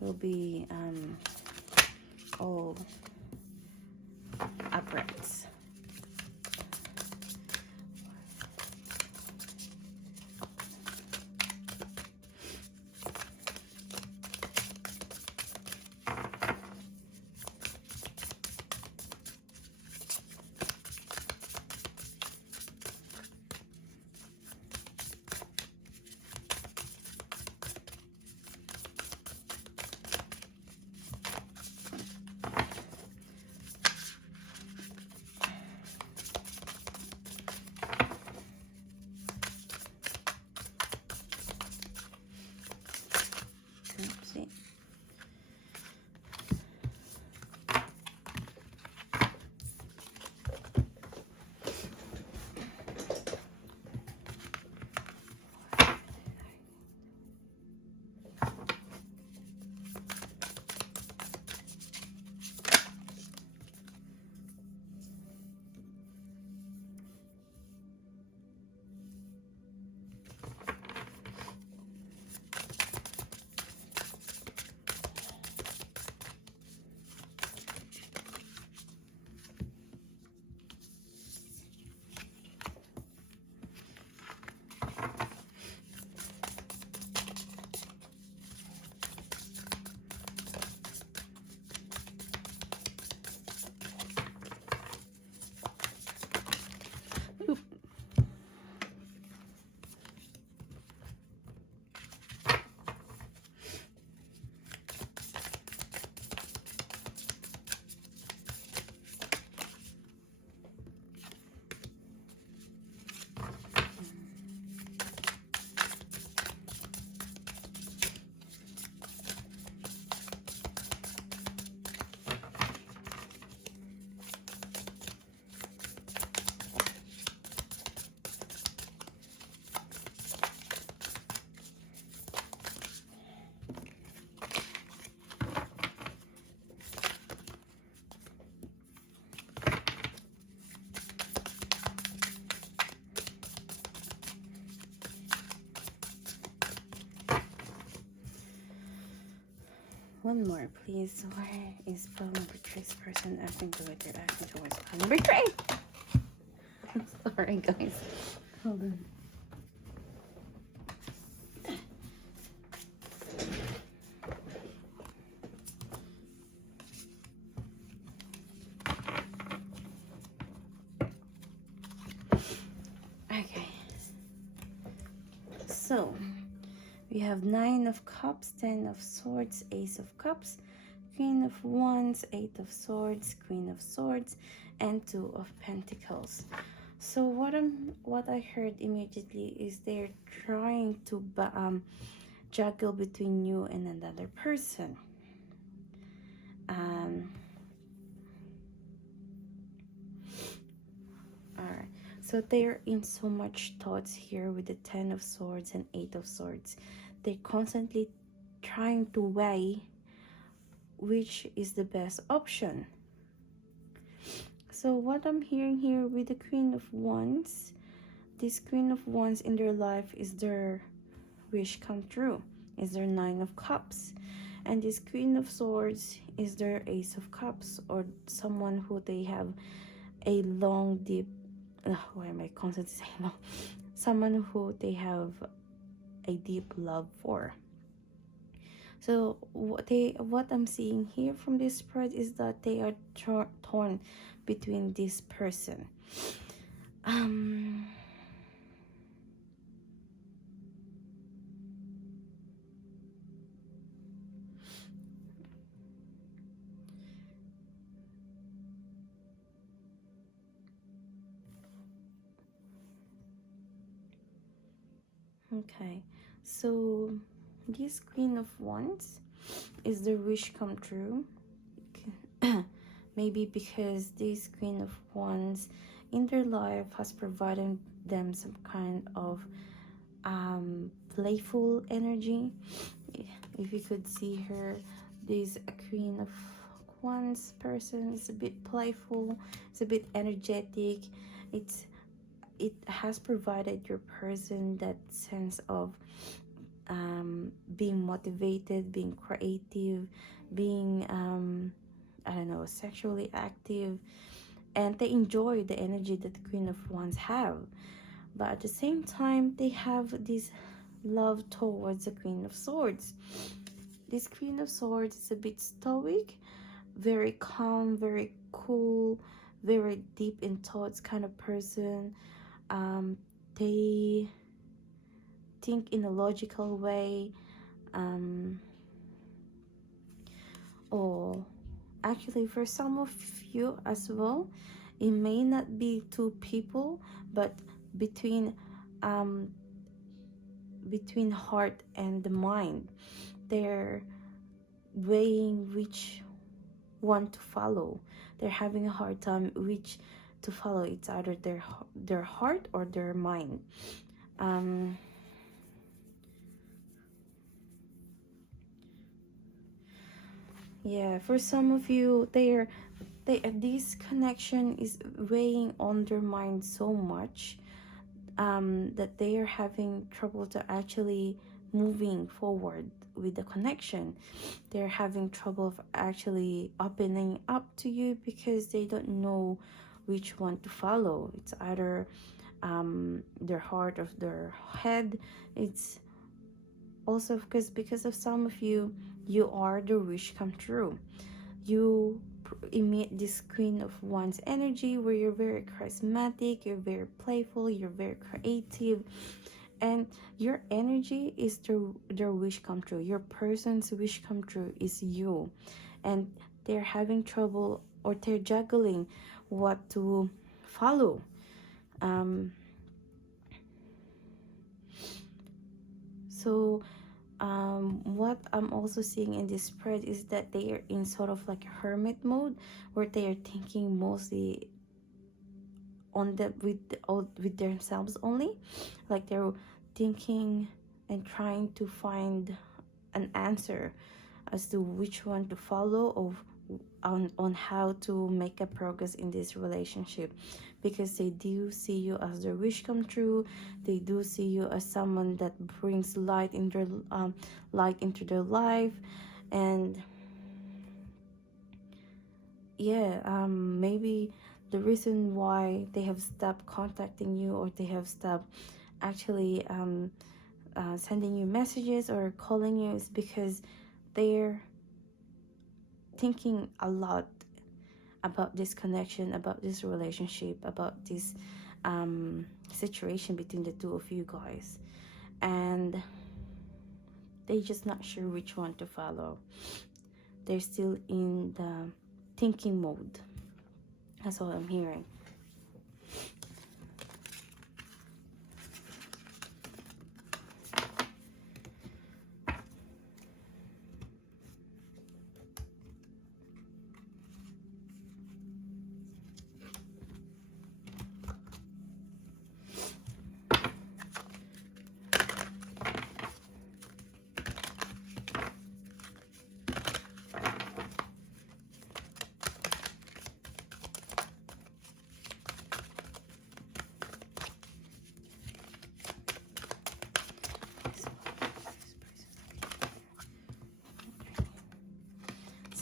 We'll be all uprights. One more, please. Where is pile number 3's person acting the way they're acting towards pile number 3? Sorry, guys. Hold on. Okay. So, we have 9 of Cups, 10 of Swords, Ace of Cups, Queen of Wands, 8 of Swords, Queen of Swords, and 2 of Pentacles. So what I heard immediately is they're trying to juggle between you and another person. Alright, so they're in so much thoughts here with the 10 of Swords and 8 of Swords. They're constantly trying to weigh which is the best option. So what I'm hearing here with the Queen of Wands, this Queen of Wands in their life is their wish come true, is their 9 of Cups. And this Queen of Swords is their Ace of Cups, or someone who they have a long, deep, why am I constantly saying long? Someone who they have a deep love for. So what I'm seeing here from this spread is that they are torn between this person. Okay, so this Queen of Wands is the wish come true. Maybe because this Queen of Wands in their life has provided them some kind of playful energy. If you could see her, this Queen of Wands person is a bit playful, it's a bit energetic. It has provided your person that sense of being motivated, being creative, being I don't know, sexually active, and they enjoy the energy that the Queen of Wands have. But at the same time, they have this love towards the Queen of Swords. This Queen of Swords is a bit stoic, very calm, very cool, very deep in thoughts kind of person. They think in a logical way, or actually for some of you as well, it may not be two people, but between heart and the mind, they're weighing which one to follow. They're having a hard time which to follow. It's either their heart or their mind. Yeah, for some of you, this connection is weighing on their mind so much that they are having trouble to actually moving forward with the connection. They're having trouble of actually opening up to you because they don't know which one to follow. It's either their heart or their head. It's also because of some of you, you are the wish come true. You emit this Queen of Wands energy where you're very charismatic, you're very playful, you're very creative, and your energy is their wish come true. Your person's wish come true is you, and they're having trouble or they're juggling what to follow. So what I'm also seeing in this spread is that they are in sort of like a hermit mode where they are thinking mostly on them with themselves only, like they're thinking and trying to find an answer as to which one to follow or on how to make a progress in this relationship, because they do see you as their wish come true. They do see you as someone that brings light into their life, and yeah, maybe the reason why they have stopped contacting you, or they have stopped actually sending you messages or calling you, is because they're thinking a lot about this connection, about this relationship, about this situation between the two of you guys, and they're just not sure which one to follow. They're still in the thinking mode. That's all I'm hearing.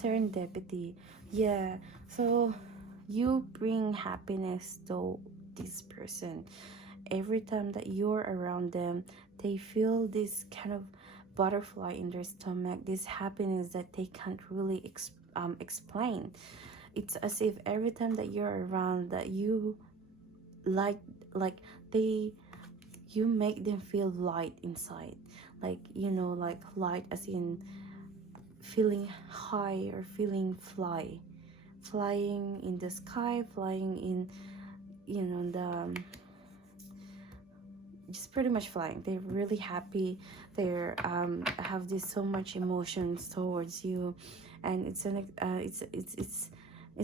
Serendipity. Yeah, so you bring happiness to this person. Every time that you're around them, they feel this kind of butterfly in their stomach, this happiness that they can't really explain. It's as if every time that you're around, that you like like they you make them feel light inside, like, you know, like light as in feeling high, or feeling flying in the sky, flying in, you know, the just pretty much flying. They're really happy. They're have this so much emotions towards you, and it's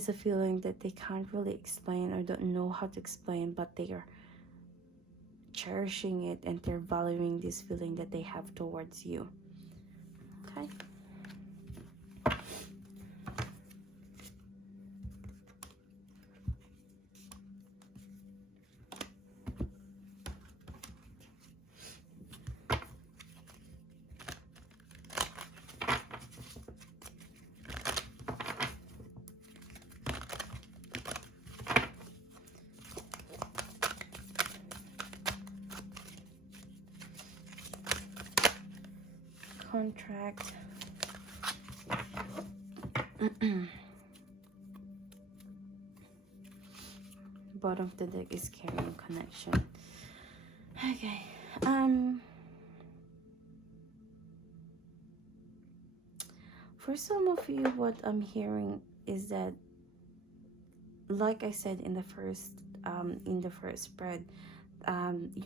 a feeling that they can't really explain, or don't know how to explain, but they are cherishing it, and they're valuing this feeling that they have towards you. Okay. Contract. Bottom of the deck is carrying connection. Okay. For some of you, what I'm hearing is that, like I said in the first spread,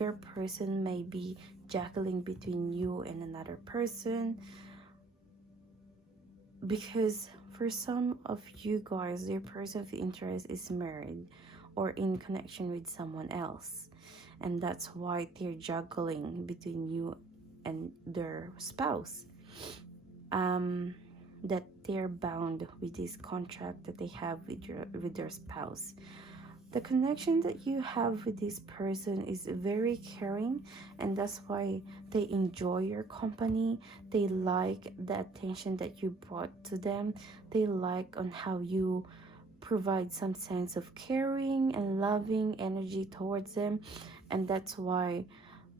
your person may be juggling between you and another person, because for some of you guys, your person of interest is married or in connection with someone else, and that's why they're juggling between you and their spouse. That they're bound with this contract that they have with their spouse. The connection that you have with this person is very caring, and that's why they enjoy your company. They like the attention that you brought to them. They like on how you provide some sense of caring and loving energy towards them, and that's why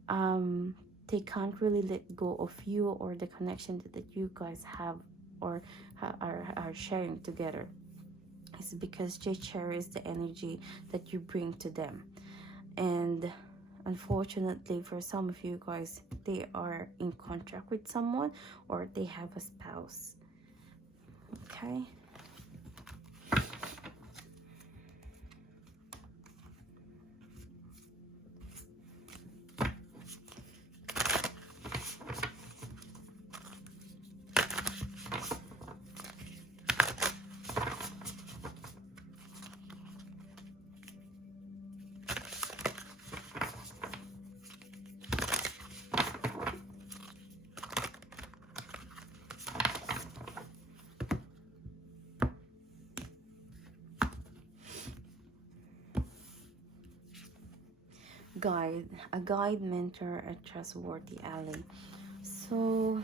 they can't really let go of you, or the connection that you guys have, or are sharing together. It's because they cherish the energy that you bring to them. And unfortunately, for some of you guys, they are in contract with someone, or they have a spouse. Okay. A guide, mentor, a trustworthy ally. So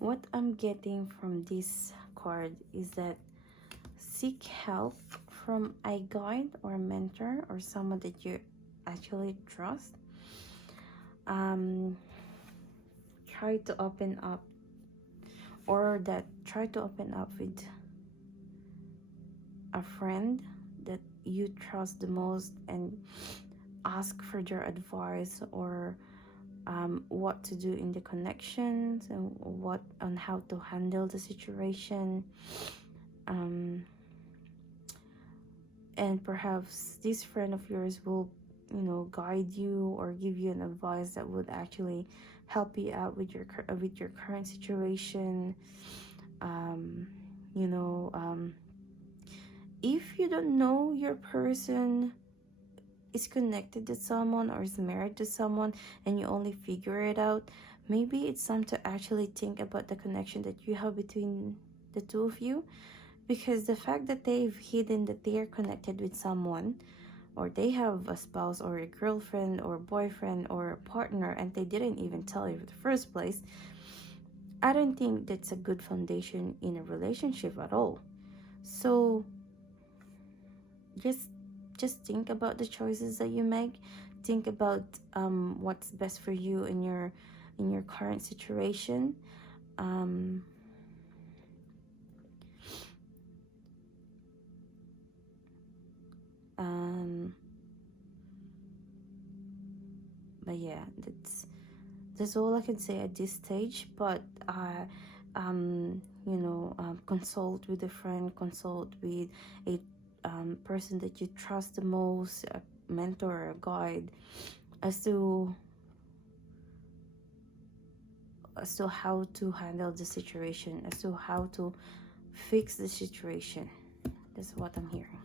what I'm getting from this card is that seek help from a guide or a mentor or someone that you actually trust. Try to open up, or that try to open up with a friend that you trust the most and ask for their advice, or what to do in the connections and what on how to handle the situation. And perhaps this friend of yours will, you know, guide you or give you an advice that would actually help you out with your current situation. You know, if you don't know your person is connected to someone or is married to someone and you only figure it out, maybe it's time to actually think about the connection that you have between the two of you. Because the fact that they've hidden that they are connected with someone, or they have a spouse or a girlfriend or boyfriend or a partner, and they didn't even tell you in the first place, I don't think that's a good foundation in a relationship at all. So just think about the choices that you make. Think about what's best for you in your current situation. But yeah, that's all I can say at this stage. But you know, consult with a friend, consult with a person that you trust the most, a mentor or a guide, as to how to handle the situation, as to how to fix the situation. That's what I'm hearing.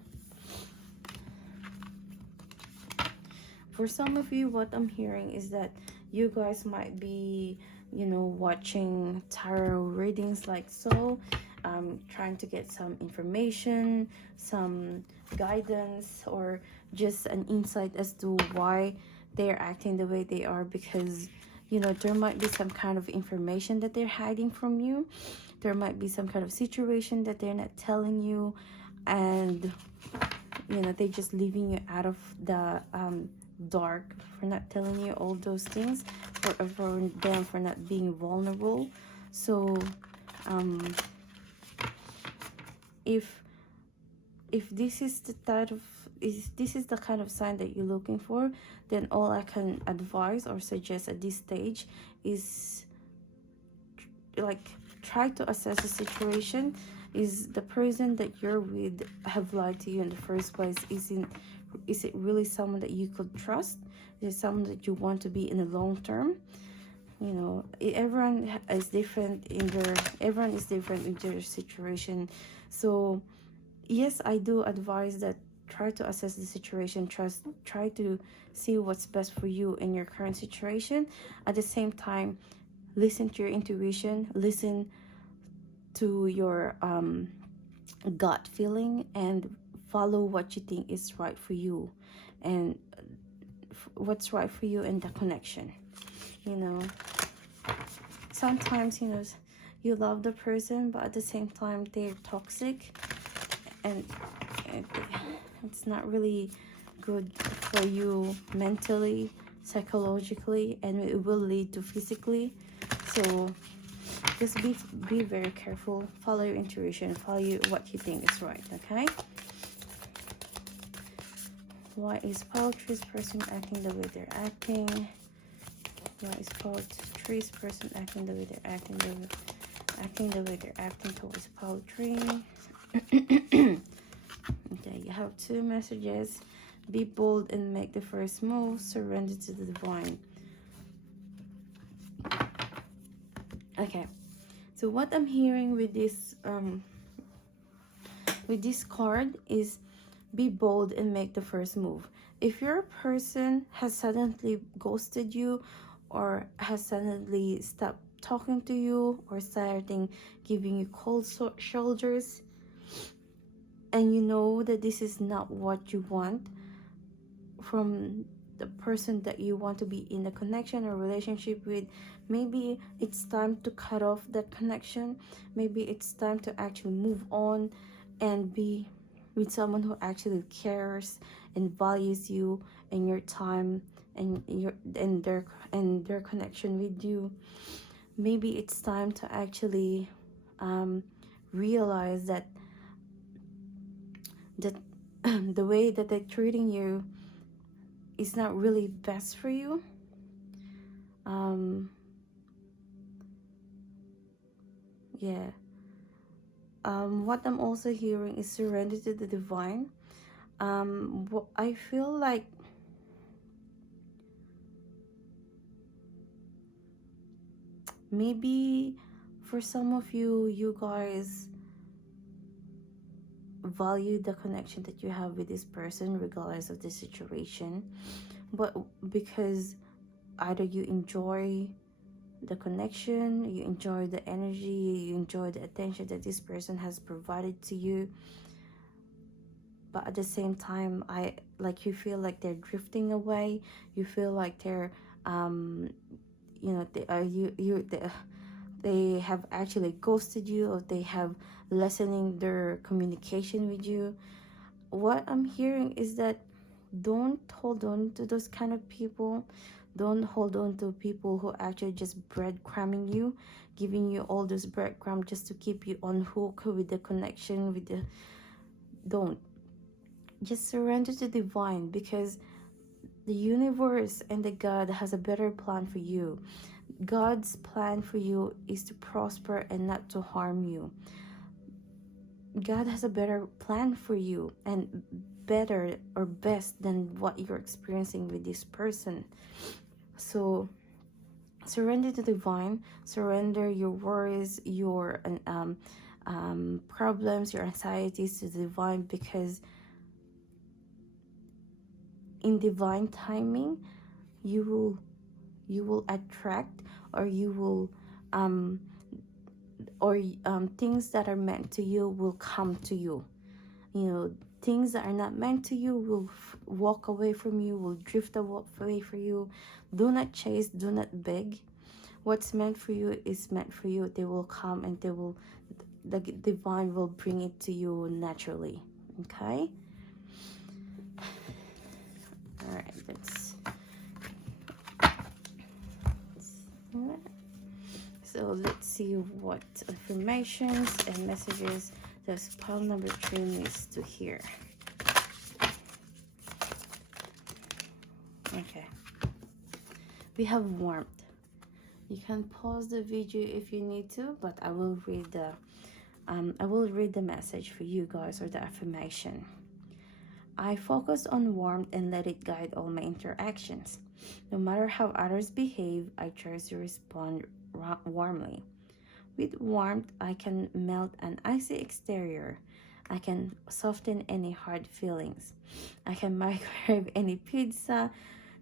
For some of you, what I'm hearing is that you guys might be, you know, watching tarot readings like so, trying to get some information, some guidance, or just an insight as to why they're acting the way they are, because, you know, there might be some kind of information that they're hiding from you. There might be some kind of situation that they're not telling you, and, you know, they're just leaving you out of the dark for not telling you all those things, for them for not being vulnerable. So if this is the type of this is the kind of sign that you're looking for, then all I can advise or suggest at this stage is, like, try to assess the situation. Is the person that you're with have lied to you in the first place? Is it really someone that you could trust? Is it someone that you want to be in the long term? You know, everyone is different in their situation. So yes, I do advise that try to assess the situation, try to see what's best for you in your current situation. At the same time, listen to your intuition, listen to your gut feeling, and follow what you think is right for you, and what's right for you in the connection. You know, sometimes, you know, you love the person, but at the same time they're toxic, and it's not really good for you mentally, psychologically, and it will lead to physically. So just be very careful, follow your intuition, follow what you think is right. Okay, why is poetry's person acting the way they're acting? Why is poetry's person acting the way they're acting towards poetry? Okay, you have two messages. Be bold and make the first move. Surrender to the divine. Okay, so what I'm hearing with this card is be bold and make the first move. If your person has suddenly ghosted you, or has suddenly stopped talking to you, or starting giving you cold shoulders, and you know that this is not what you want from the person that you want to be in a connection or relationship with, maybe it's time to cut off that connection. Maybe it's time to actually move on and be with someone who actually cares and values you and your time and their connection with you. Maybe it's time to actually realize that the way that they're treating you is not really best for you. Yeah. What I'm also hearing is surrender to the divine. I feel like maybe for some of you, you guys value the connection that you have with this person regardless of the situation, but because either you enjoy the connection, you enjoy the energy, you enjoy the attention that this person has provided to you, but at the same time, you feel like they're drifting away. You feel like they're they have actually ghosted you, or they have lessening their communication with you. What I'm hearing is that don't hold on to those kind of people. Don't hold on to people who actually just breadcrumbing you, giving you all those breadcrumbs just to keep you on hook with the connection with the. Don't. Just surrender to divine, because the universe and the God has a better plan for you. God's plan for you is to prosper and not to harm you. God has a better plan for you, and better or best than what you're experiencing with this person. So surrender to divine. Surrender your worries, your problems, your anxieties to the divine, because in divine timing you will attract, or you will things that are meant to you will come to you. Things that are not meant to you will walk away from you, will drift away from you. Do not chase, do not beg. What's meant for you is meant for you. They will come, and the divine will bring it to you naturally. Okay. All right, so let's see what affirmations and messages does pile number 3 needs to hear. Okay. We have warmth. You can pause the video if you need to, but I will read the message for you guys, or the affirmation. I focus on warmth and let it guide all my interactions. No matter how others behave, I try to respond warmly. With warmth, I can melt an icy exterior. I can soften any hard feelings. I can microwave any pizza.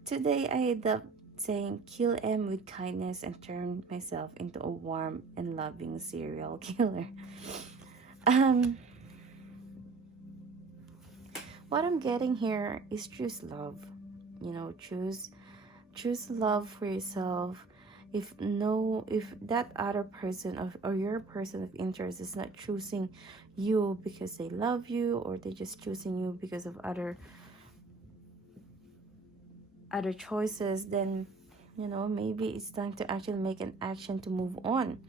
Today, I adopt saying kill M with kindness and turn myself into a warm and loving serial killer. What I'm getting here is choose love. Choose love for yourself. If that other person or your person of interest is not choosing you because they love you, or they're just choosing you because of other choices, then maybe it's time to actually make an action to move on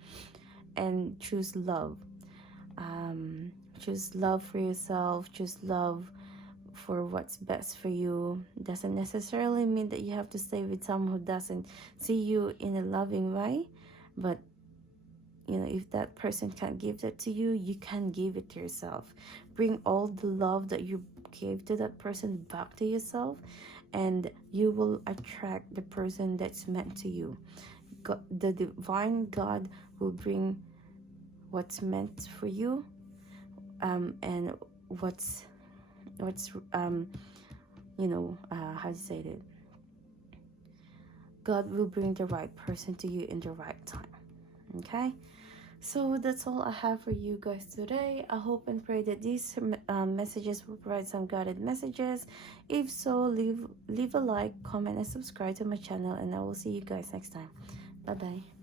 and choose love. Choose love for yourself. Choose love for what's best for you. Doesn't necessarily mean that you have to stay with someone who doesn't see you in a loving way, but if that person can't give that to you, you can give it to yourself. Bring all the love that you gave to that person back to yourself, and you will attract the person that's meant to you. The divine God will bring what's meant for you, and what's how to say it. God will bring the right person to you in the right time. Okay, So that's all I have for you guys today. I hope and pray that these messages will provide some guided messages. If so, leave a like, comment, and subscribe to my channel, and I will see you guys next time. Bye bye.